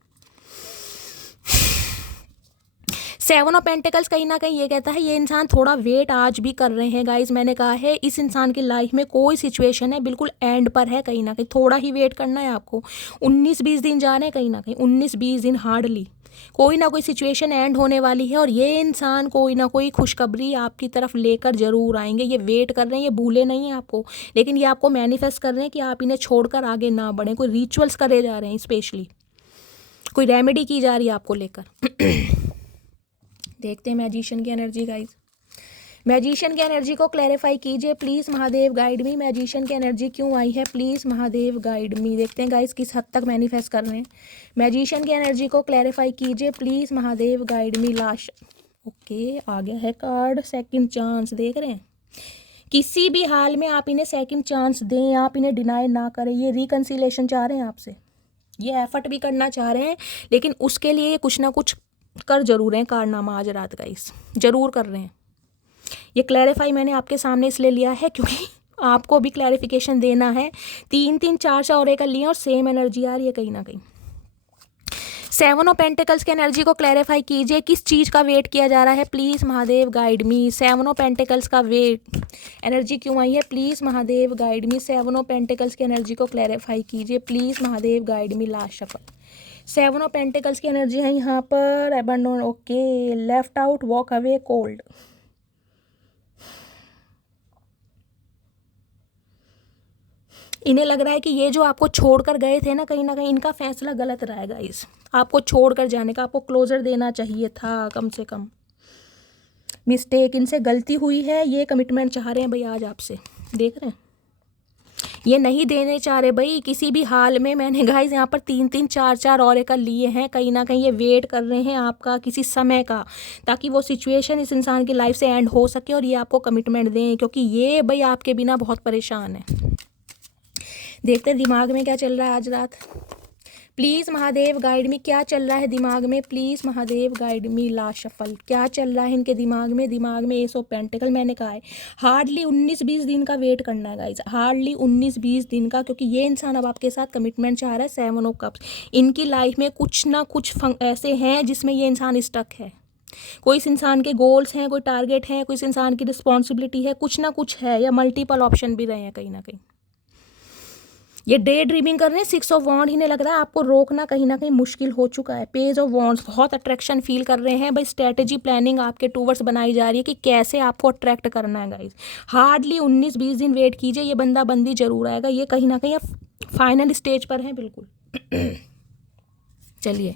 7 ऑफ पेंटिकल्स कहीं ना कहीं ये कहता है ये इंसान थोड़ा वेट आज भी कर रहे हैं गाइज। मैंने कहा है इस इंसान की लाइफ में कोई सिचुएशन है बिल्कुल एंड पर है, कहीं ना कहीं थोड़ा ही वेट करना है आपको। 19-20 दिन जा रहे हैं कहीं ना कहीं, 19-20 दिन हार्डली कोई ना कोई सिचुएशन एंड होने वाली है और ये इंसान कोई ना कोई खुशखबरी आपकी तरफ लेकर जरूर आएंगे। ये वेट कर रहे हैं, ये भूले नहीं हैं आपको, लेकिन ये आपको मैनिफेस्ट कर रहे हैं कि आप इन्हें छोड़कर आगे ना बढ़ें। कोई रिचुअल्स करे जा रहे हैं, स्पेशली कोई रेमेडी की जा रही है आपको लेकर। देखते हैं मैजिशियन की एनर्जी गाइज, मैजिशियन की एनर्जी को क्लैरिफाई कीजिए please Mahadev guide me. Magician की एनर्जी क्यों आई है, प्लीज़ महादेव गाइड मी। देखते हैं गाइज किस हद तक मैनिफेस्ट कर रहे हैं। मैजिशियन की एनर्जी को क्लैरिफाई कीजिए please Mahadev guide me. Last okay आ गया है कार्ड सेकंड चांस, देख रहे हैं किसी भी हाल में आप इन्हें सेकंड चांस दें, आप इन्हें डिनाई ना करें। ये रिकन्सिलेशन चाह रहे हैं आपसे, ये एफर्ट भी करना चाह रहे हैं, लेकिन उसके लिए ये कुछ ना कुछ कर जरूर हैं कारनामा आज रात गाइस, जरूर कर रहे हैं। ये क्लैरिफाई मैंने आपके सामने इसलिए लिया है क्योंकि आपको भी क्लैरिफिकेशन देना है। 3-3 4 और एक लिए और सेम एनर्जी आ रही है कहीं ना कहीं। 7 ऑफ पेंटिकल्स की एनर्जी को क्लैरिफाई कीजिए, किस चीज़ का वेट किया जा रहा है, please Mahadev guide me. 7 of pentacles का वेट एनर्जी क्यों आई है, please Mahadev guide me. 7 of pentacles की एनर्जी को क्लैरिफाई कीजिए please Mahadev guide me. Last shuffle 7 of pentacles की एनर्जी है यहाँ पर abandon, okay, left out, walk away, cold. इन्हें लग रहा है कि ये जो आपको छोड़कर गए थे ना कहीं इनका फैसला गलत रहा है गाइस। आपको छोड़कर जाने का, आपको क्लोजर देना चाहिए था कम से कम। मिस्टेक, इनसे गलती हुई है, ये कमिटमेंट चाह रहे हैं भाई आज आपसे, देख रहे हैं ये नहीं देने चाह रहे भाई किसी भी हाल में। मैंने गाइस यहाँ पर 3-3 4-4 और एक लिए हैं, कहीं ना कहीं ये वेट कर रहे हैं आपका किसी समय का, ताकि वो सिचुएशन इस इंसान की लाइफ से एंड हो सके और ये आपको कमिटमेंट दें, क्योंकि ये भाई आपके बिना बहुत परेशान है। देखते हैं दिमाग में क्या चल रहा है आज रात, प्लीज़ महादेव गाइड मी। क्या चल रहा है दिमाग में, please Mahadev guide me. Last shuffle क्या चल रहा है इनके दिमाग में एस ऑफ पेंटिकल। मैंने कहा है हार्डली 19-20 दिन का वेट करना है गाइज, हार्डली 19-20 दिन का, क्योंकि ये इंसान अब आपके साथ कमिटमेंट चाह रहा है। 7 ऑफ कप्स, इनकी लाइफ में कुछ ना कुछ ऐसे हैं जिसमें ये इंसान स्टक है। कोई इस इंसान के गोल्स हैं, कोई टारगेट है, कोई इस इंसान की रिस्पॉन्सिबिलिटी है, कुछ ना कुछ है, या मल्टीपल ऑप्शन भी रहे हैं कहीं ना कहीं। ये डे ड्रीमिंग कर रहे हैं, 6 ऑफ वॉन्ड, इन्हें लग रहा है आपको रोकना कहीं ना कहीं मुश्किल हो चुका है। पेज ऑफ वॉन्ड्स, बहुत अट्रैक्शन फील कर रहे हैं भाई, स्ट्रेटेजी प्लानिंग आपके टूवर्ड्स बनाई जा रही है कि कैसे आपको अट्रैक्ट करना है गाइस। हार्डली 19-20 दिन वेट कीजिए, ये बंदा बंदी जरूर आएगा, ये कहीं ना कहीं अब फाइनल स्टेज पर है बिल्कुल। चलिए,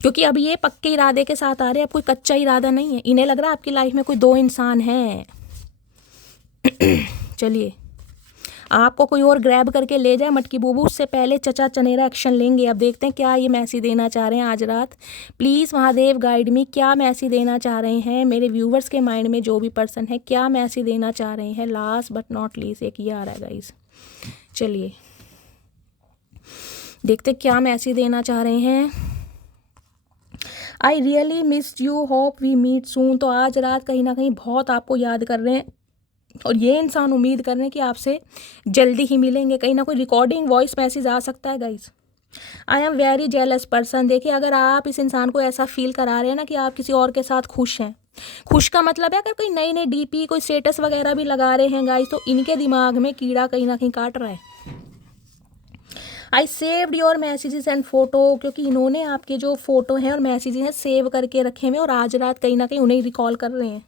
क्योंकि अब ये पक्के इरादे के साथ आ रहे हैं, अब कोई कच्चा इरादा नहीं है। इन्हें लग रहा है आपकी लाइफ में कोई 2 इंसान हैं। चलिए, आपको कोई और ग्रैब करके ले जाए मटकी बूबू, उससे पहले चचा चनेरा एक्शन लेंगे। अब देखते हैं क्या ये मैसेज देना चाह रहे हैं आज रात। प्लीज़ महादेव गाइड मी, क्या मैसेज देना चाह रहे हैं मेरे व्यूवर्स के माइंड में, जो भी पर्सन है क्या मैसेज देना चाह रहे हैं। लास्ट बट नॉट लीस्ट एक ये आ रहा है गाइस। चलिए देखते क्या मैसेज देना चाह रहे हैं। I really missed you, hope we meet soon. तो आज रात कहीं ना कहीं बहुत आपको याद कर रहे हैं, और ये इंसान उम्मीद कर रहे हैं कि आपसे जल्दी ही मिलेंगे। कहीं ना कोई रिकॉर्डिंग वॉइस मैसेज आ सकता है guys. I am very jealous person. देखिए, अगर आप इस इंसान को ऐसा फील करा रहे हैं ना कि आप किसी और के साथ खुश हैं, खुश का मतलब है अगर कोई नई नई डीपी कोई स्टेटस वगैरह भी लगा रहे हैं गाइस, तो इनके दिमाग में कीड़ा कहीं ना कहीं काट रहा है। I saved your messages and photo, क्योंकि इन्होंने आपके जो फोटो हैं और मैसेजेस हैं सेव करके रखे हैं, और आज रात कहीं ना कहीं उन्हें रिकॉल कर रहे हैं।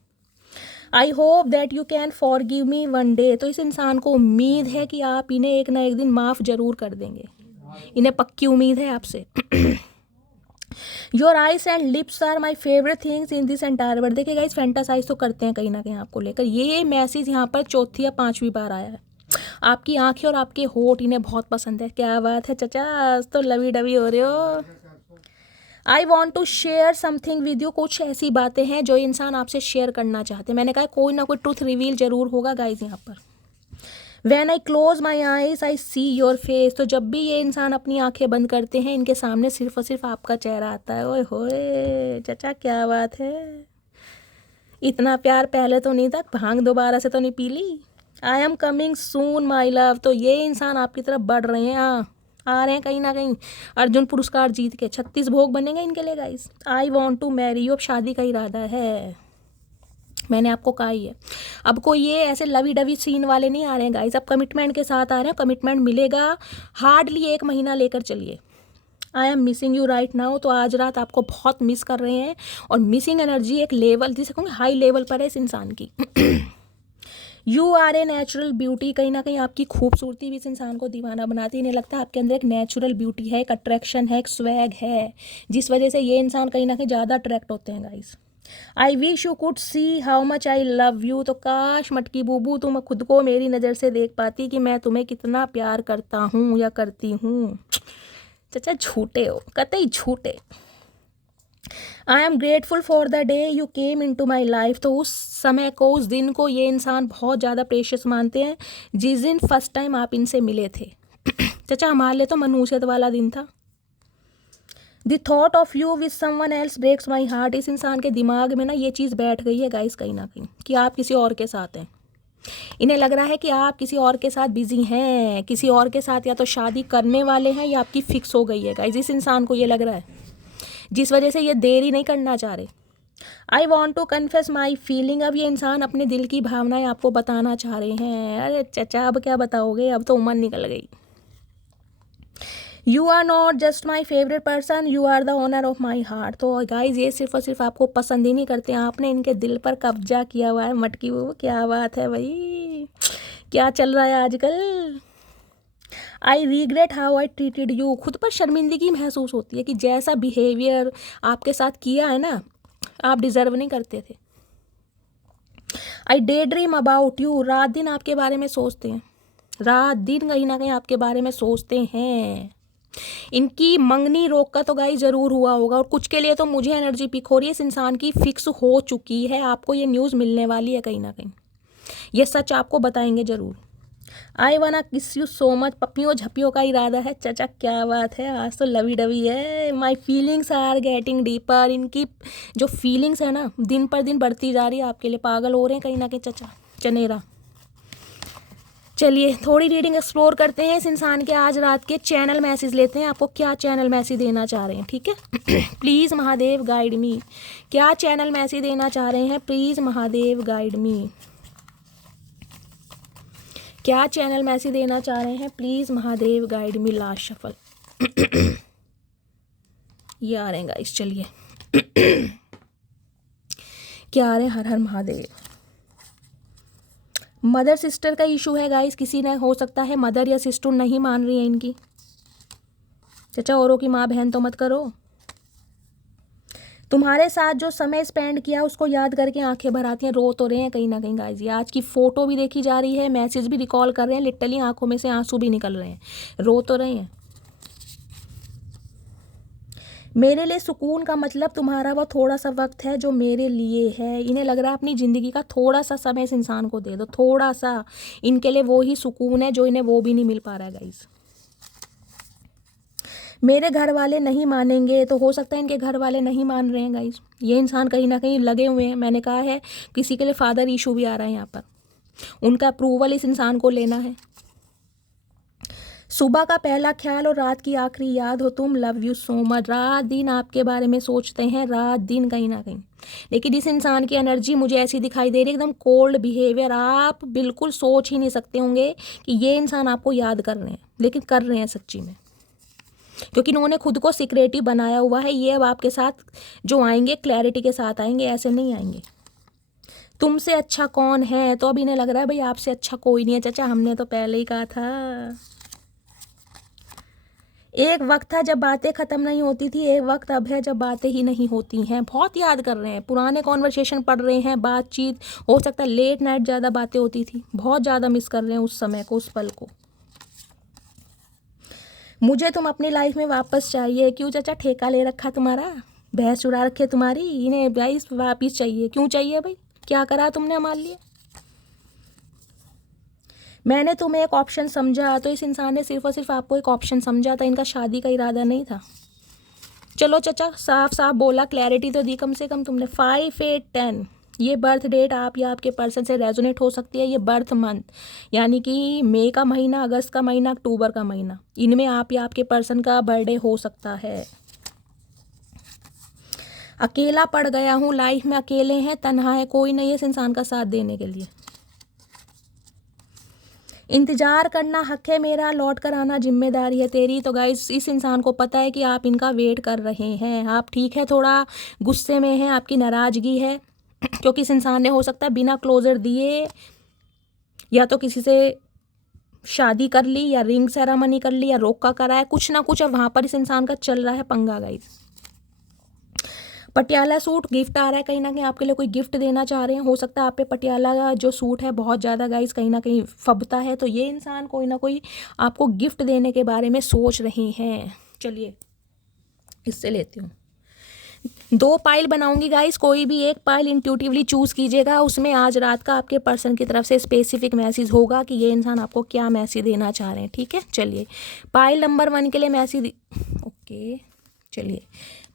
I hope that you can forgive me one day. तो इस इंसान को उम्मीद है कि आप इन्हें एक ना एक दिन माफ़ जरूर कर देंगे, इन्हें पक्की उम्मीद है आपसे। Your eyes and lips are my favourite things in this entire world. देखिए गाइस, फैंटासाइज तो करते हैं कहीं ना कहीं आपको लेकर। ये मैसेज यहाँ पर 4थी या 5वीं बार आया है। आपकी आंखें और आपके होठ इन्हें बहुत पसंद है। क्या बात है चचा, आज तो लवी डवी हो रहे हो। I want to share something with you. कुछ ऐसी बातें हैं जो इंसान आपसे शेयर करना चाहते हैं। मैंने कहा कोई ना कोई ट्रूथ रिवील जरूर होगा गाइज यहाँ पर। When I close my eyes I see your face. तो जब भी ये इंसान अपनी आंखें बंद करते हैं, इनके सामने सिर्फ और सिर्फ आपका चेहरा आता है। ओए होए चचा, क्या बात है, इतना प्यार पहले तो नहीं था, भांग दोबारा से तो नहीं पी ली। I am coming soon my love. तो ये इंसान आपकी तरफ बढ़ रहे हैं, आ रहे हैं कहीं ना कहीं अर्जुन पुरस्कार जीत के। 36 भोग बनेंगे इनके लिए guys. I want to marry you. अब शादी का इरादा है, मैंने आपको कहा ही है। अब कोई ये ऐसे लवी डवी सीन वाले नहीं आ रहे हैं गाइस, अब कमिटमेंट के साथ आ रहे हैं। कमिटमेंट मिलेगा, हार्डली 1 महीना लेकर चलिए। I am missing you right now. तो आज रात आपको बहुत मिस कर रहे हैं, और मिसिंग एनर्जी एक लेवल जिसे कहूँगी हाई लेवल पर है इस इंसान की। You are a natural beauty. कहीं ना कहीं आपकी खूबसूरती भी इस इंसान को दीवाना बनाती है। इन्हें लगता है आपके अंदर एक नेचुरल ब्यूटी है, एक अट्रैक्शन है, एक स्वैग है, जिस वजह से ये इंसान कहीं ना कहीं ज़्यादा अट्रैक्ट होते हैं guys. I wish you could see how much I love you. तो काश मटकी बूबू तुम खुद को मेरी नज़र से देख पाती कि मैं तुम्हें कितना प्यार करता हूँ या करती हूँ। चचा झूठे हो, कतई झूठे। I am grateful for the day you came into my life. तो उस समय को, उस दिन को ये इंसान बहुत ज़्यादा प्रेशियस मानते हैं, जिस दिन फर्स्ट टाइम आप इनसे मिले थे। चचा हमारे लिए तो मनुष्यत वाला दिन था। The thought of you with someone else breaks my heart. इस इंसान के दिमाग में ना ये चीज़ बैठ गई है गाइस कहीं ना कहीं, कि आप किसी और के साथ हैं। इन्हें लग रहा है कि आप किसी और के साथ बिजी हैं, किसी और के साथ या तो शादी करने वाले हैं या आपकी फिक्स हो गई है गाइस। इस इंसान को ये लग रहा है, जिस वजह से ये देरी नहीं करना चाह रहे। I want to confess my feeling. अब ये इंसान अपने दिल की भावनाएं आपको बताना चाह रहे हैं। अरे चचा अब क्या बताओगे, अब तो उम्र निकल गई। You are not just my favourite person, you are the owner of my heart. तो गाइज ये सिर्फ और सिर्फ आपको पसंद ही नहीं करते, आपने इनके दिल पर कब्जा किया हुआ है। मटकी वो क्या बात है भाई, क्या चल रहा है आजकल। I regret how I treated you. खुद पर शर्मिंदगी महसूस होती है कि जैसा बिहेवियर आपके साथ किया है ना, आप डिजर्व नहीं करते थे। आई डे ड्रीम अबाउट यू। रात दिन आपके बारे में सोचते हैं, रात दिन कहीं ना कहीं आपके बारे में सोचते हैं। इनकी मंगनी रोक का तो गाइस ज़रूर हुआ होगा, और कुछ के लिए तो मुझे एनर्जी पिक हो रही है, इस इंसान की फिक्स हो चुकी है। आपको ये न्यूज़ मिलने वाली है कहीं ना कहीं, ये सच आपको बताएंगे ज़रूर। आई वाना किस यू सो मच। पपियों झपियों का इरादा है। चचा क्या बात है, आज तो लवी डवी है। My feelings are getting deeper. इनकी जो फीलिंग्स है ना दिन पर दिन बढ़ती जा रही है आपके लिए, पागल हो रहे हैं कहीं ना कहीं चचा चनेरा। चलिए थोड़ी रीडिंग एक्सप्लोर करते हैं इस इंसान के आज रात के। चैनल मैसेज लेते हैं, आपको क्या चैनल मैसेज देना चाह रहे हैं, ठीक है। प्लीज़ महादेव गाइड मी, क्या चैनल मैसेज देना चाह रहे हैं, प्लीज़ महादेव गाइड मी। क्या चैनल मैसेज देना चाह रहे हैं? Please Mahadev guide me last shuffle. ये आ रहे हैं गाइस, चलिए। क्या आ रहे हैं? हर हर महादेव। मदर सिस्टर का इशू है गाइस, किसी ने हो सकता है मदर या सिस्टर नहीं मान रही है इनकी। चाचा औरों की माँ बहन तो मत करो। तुम्हारे साथ जो समय स्पेंड किया उसको याद करके आंखें भर आती हैं, रो तो रहे हैं कहीं ना कहीं गाइस। ये आज की फ़ोटो भी देखी जा रही है, मैसेज भी रिकॉल कर रहे हैं, लिटरली आंखों में से आंसू भी निकल रहे हैं, रो तो रहे हैं। मेरे लिए सुकून का मतलब तुम्हारा वो थोड़ा सा वक्त है जो मेरे लिए है। इन्हें लग रहा है अपनी ज़िंदगी का थोड़ा सा समय इस इंसान को दे दो, थोड़ा सा। इनके लिए वो ही सुकून है जो इन्हें वो भी नहीं मिल पा रहा है गाइस। मेरे घर वाले नहीं मानेंगे, तो हो सकता है इनके घर वाले नहीं मान रहे हैं गाइस। ये इंसान कहीं ना कहीं लगे हुए हैं। मैंने कहा है किसी के लिए फादर इशू भी आ रहा है यहाँ पर, उनका अप्रूवल इस इंसान को लेना है। सुबह का पहला ख्याल और रात की आखिरी याद हो तुम, लव यू सो मच। रात दिन आपके बारे में सोचते हैं, रात दिन कहीं ना कहीं। लेकिन इस इंसान की एनर्जी मुझे ऐसी दिखाई दे रही है, एकदम कोल्ड बिहेवियर। आप बिल्कुल सोच ही नहीं सकते होंगे कि ये इंसान आपको याद कर रहे हैं, लेकिन कर रहे हैं सच्ची में, क्योंकि इन्होंने खुद को सिक्रेटिव बनाया हुआ है। ये अब आपके साथ जो आएंगे क्लैरिटी के साथ आएंगे, ऐसे नहीं आएंगे। तुमसे अच्छा कौन है, तो अब इन्हें लग रहा है भाई आपसे अच्छा कोई नहीं है। चाचा हमने तो पहले ही कहा था। एक वक्त था जब बातें ख़त्म नहीं होती थी, एक वक्त अब है जब बातें ही नहीं होती हैं। बहुत याद कर रहे हैं, पुराने कॉन्वर्सेशन पढ़ रहे हैं, बातचीत। हो सकता है लेट नाइट ज़्यादा बातें होती थी, बहुत ज़्यादा मिस कर रहे हैं उस समय को, उस पल को। मुझे तुम अपनी लाइफ में वापस चाहिए। क्यों चाचा, ठेका ले रखा तुम्हारा, भैंस चुरा रखे तुम्हारी, इन्हें वापस चाहिए। क्यों चाहिए भाई, क्या करा तुमने हमारे लिए? मैंने तुम्हें एक ऑप्शन समझा, तो इस इंसान ने सिर्फ और सिर्फ आपको एक ऑप्शन समझा था, इनका शादी का इरादा नहीं था। चलो चाचा साफ साफ बोला, क्लैरिटी तो दी कम से कम तुमने। 5, 8, 10 ये बर्थ डेट आप या आपके पर्सन से रेजोनेट हो सकती है। ये बर्थ मंथ यानी कि मई का महीना, अगस्त का महीना, अक्टूबर का महीना, इनमें आप या आपके पर्सन का बर्थडे हो सकता है। अकेला पड़ गया हूँ, लाइफ में अकेले हैं, तन्हा है, कोई नहीं है इस इंसान का साथ देने के लिए। इंतज़ार करना हक है मेरा, लौट कर आना जिम्मेदारी है तेरी। तो गाइस इस इंसान को पता है कि आप इनका वेट कर रहे हैं। आप ठीक है, थोड़ा गुस्से में हैं, आपकी नाराज़गी है, क्योंकि इस इंसान ने हो सकता है बिना क्लोजर दिए या तो किसी से शादी कर ली, या रिंग सेरेमनी कर ली, या रोका कराया, कुछ ना कुछ अब वहाँ पर इस इंसान का चल रहा है पंगा गाइस। पटियाला सूट गिफ्ट आ रहा है, कहीं ना कहीं आपके लिए कोई गिफ्ट देना चाह रहे हैं। हो सकता है आप पे पटियाला का जो सूट है बहुत ज़्यादा गाइस कहीं ना कहीं फबता है, तो ये इंसान कोई ना कोई आपको गिफ्ट देने के बारे में सोच रहे हैं। चलिए इससे लेती हूँ, 2 पाइल बनाऊंगी गाइस, कोई भी एक पाइल इंट्यूटिवली चूज़ कीजिएगा। उसमें आज रात का आपके पर्सन की तरफ से स्पेसिफिक मैसेज होगा कि ये इंसान आपको क्या मैसेज देना चाह रहे हैं। ठीक है, चलिए पाइल नंबर 1 के लिए मैसेज, ओके चलिए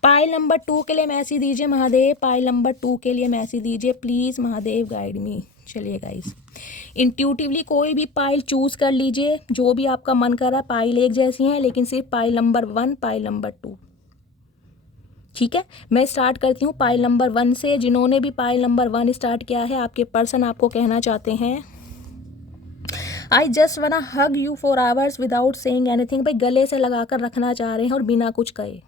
पाइल नंबर 2 के लिए मैसेज दीजिए महादेव। पाइल नंबर 2 के लिए मैसेज दीजिए प्लीज़ महादेव, गाइड मी। चलिए गाइस इंट्यूटिवली कोई भी पाइल चूज़ कर लीजिए, जो भी आपका मन कर रहा है। पाइल एक जैसी हैं, लेकिन सिर्फ पाइल नंबर 1, पाइल नंबर 2। ठीक है, मैं स्टार्ट करती हूँ पाइल नंबर 1 से। जिन्होंने भी पाइल नंबर 1 स्टार्ट किया है, आपके पर्सन आपको कहना चाहते हैं आई जस्ट वाना hug you for hours without saying anything. भाई गले से लगा कर रखना चाह रहे हैं और बिना कुछ कहे।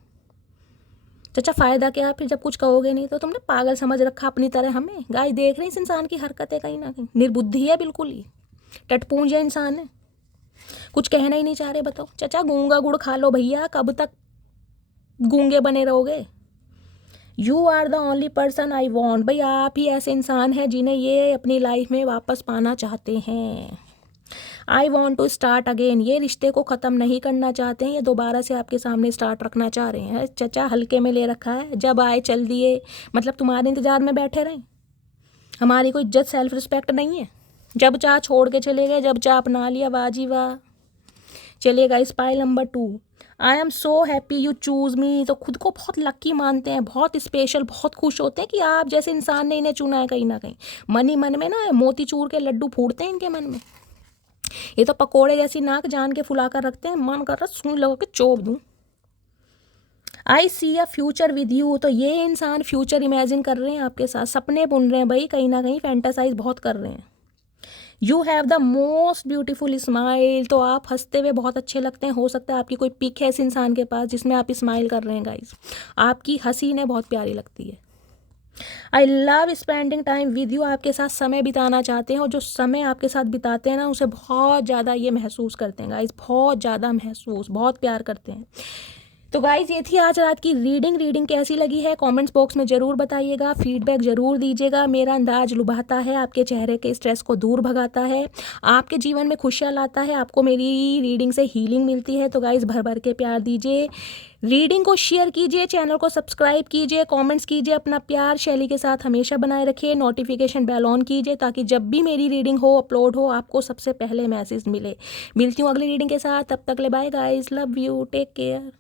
चाचा फ़ायदा क्या, फिर जब कुछ कहोगे नहीं तो? तुमने पागल समझ रखा अपनी तरह हमें। गाय देख रही इस इंसान की हरकतें, कहीं ना कहीं निर्बुद्धि है, बिल्कुल ही टटपूंज है इंसान है, कुछ कहना ही नहीं चाह रहे। बताओ चाचा गूंगा गुड़ खा लो भैया, कब तक गूंगे बने रहोगे? You are the only person I want. भाई आप ही ऐसे इंसान हैं जिन्हें ये अपनी लाइफ में वापस पाना चाहते हैं। I want to start again, ये रिश्ते को ख़त्म नहीं करना चाहते हैं, ये दोबारा से आपके सामने स्टार्ट रखना चाह रहे हैं। चचा हल्के में ले रखा है, जब आए चल दिए, मतलब तुम्हारे इंतज़ार में बैठे रहें। हमारी कोई इज्जत सेल्फ रिस्पेक्ट नहीं है? जब चाह छोड़ के चले गए, जब चाह अपना लिया, वाह जी वाह। चलिएगा इस pile number 2, I am so happy you choose me. तो खुद को बहुत लक्की मानते हैं, बहुत स्पेशल, बहुत खुश होते हैं कि आप जैसे इंसान ने इन्हें चुना है। कहीं ना कहीं मन ही मन में ना मोती चूर के लड्डू फूटते हैं इनके मन में। ये तो पकोड़े जैसी नाक जान के फुला कर रखते हैं, मन कर रहा सुन लगा के चोप दूँ। आई सी अ फ्यूचर विद यू। तो ये इंसान फ्यूचर इमेजिन कर रहे हैं आपके साथ, सपने बुन रहे हैं भाई, कहीं ना कहीं फैंटासाइज बहुत कर रहे हैं। You have the most beautiful smile. तो आप हंसते हुए बहुत अच्छे लगते हैं। हो सकता है आपकी कोई पिक है इस इंसान के पास जिसमें आप स्माइल कर रहे हैं गाइस। आपकी हंसी ने बहुत प्यारी लगती है। I love spending time with you. आपके साथ समय बिताना चाहते हैं और जो समय आपके साथ बिताते हैं ना उसे बहुत ज़्यादा ये महसूस करते हैं गाइस, बहुत ज़्यादा महसूस, बहुत प्यार करते हैं। तो गाइज़ ये थी आज रात की रीडिंग कैसी लगी है कमेंट्स बॉक्स में ज़रूर बताइएगा, फीडबैक ज़रूर दीजिएगा। मेरा अंदाज लुभाता है, आपके चेहरे के स्ट्रेस को दूर भगाता है, आपके जीवन में खुशियाँ लाता है, आपको मेरी रीडिंग से हीलिंग मिलती है। तो गाइज़ भर भर के प्यार दीजिए, रीडिंग को शेयर कीजिए, चैनल को सब्सक्राइब कीजिए, कमेंट्स कीजिए, अपना प्यार शैली के साथ हमेशा बनाए रखिए, नोटिफिकेशन बेल ऑन कीजिए ताकि जब भी मेरी रीडिंग हो, अपलोड हो, आपको सबसे पहले मैसेज मिले। मिलती हूँ अगली रीडिंग के साथ, तब तक ले bye guys, love you, take care.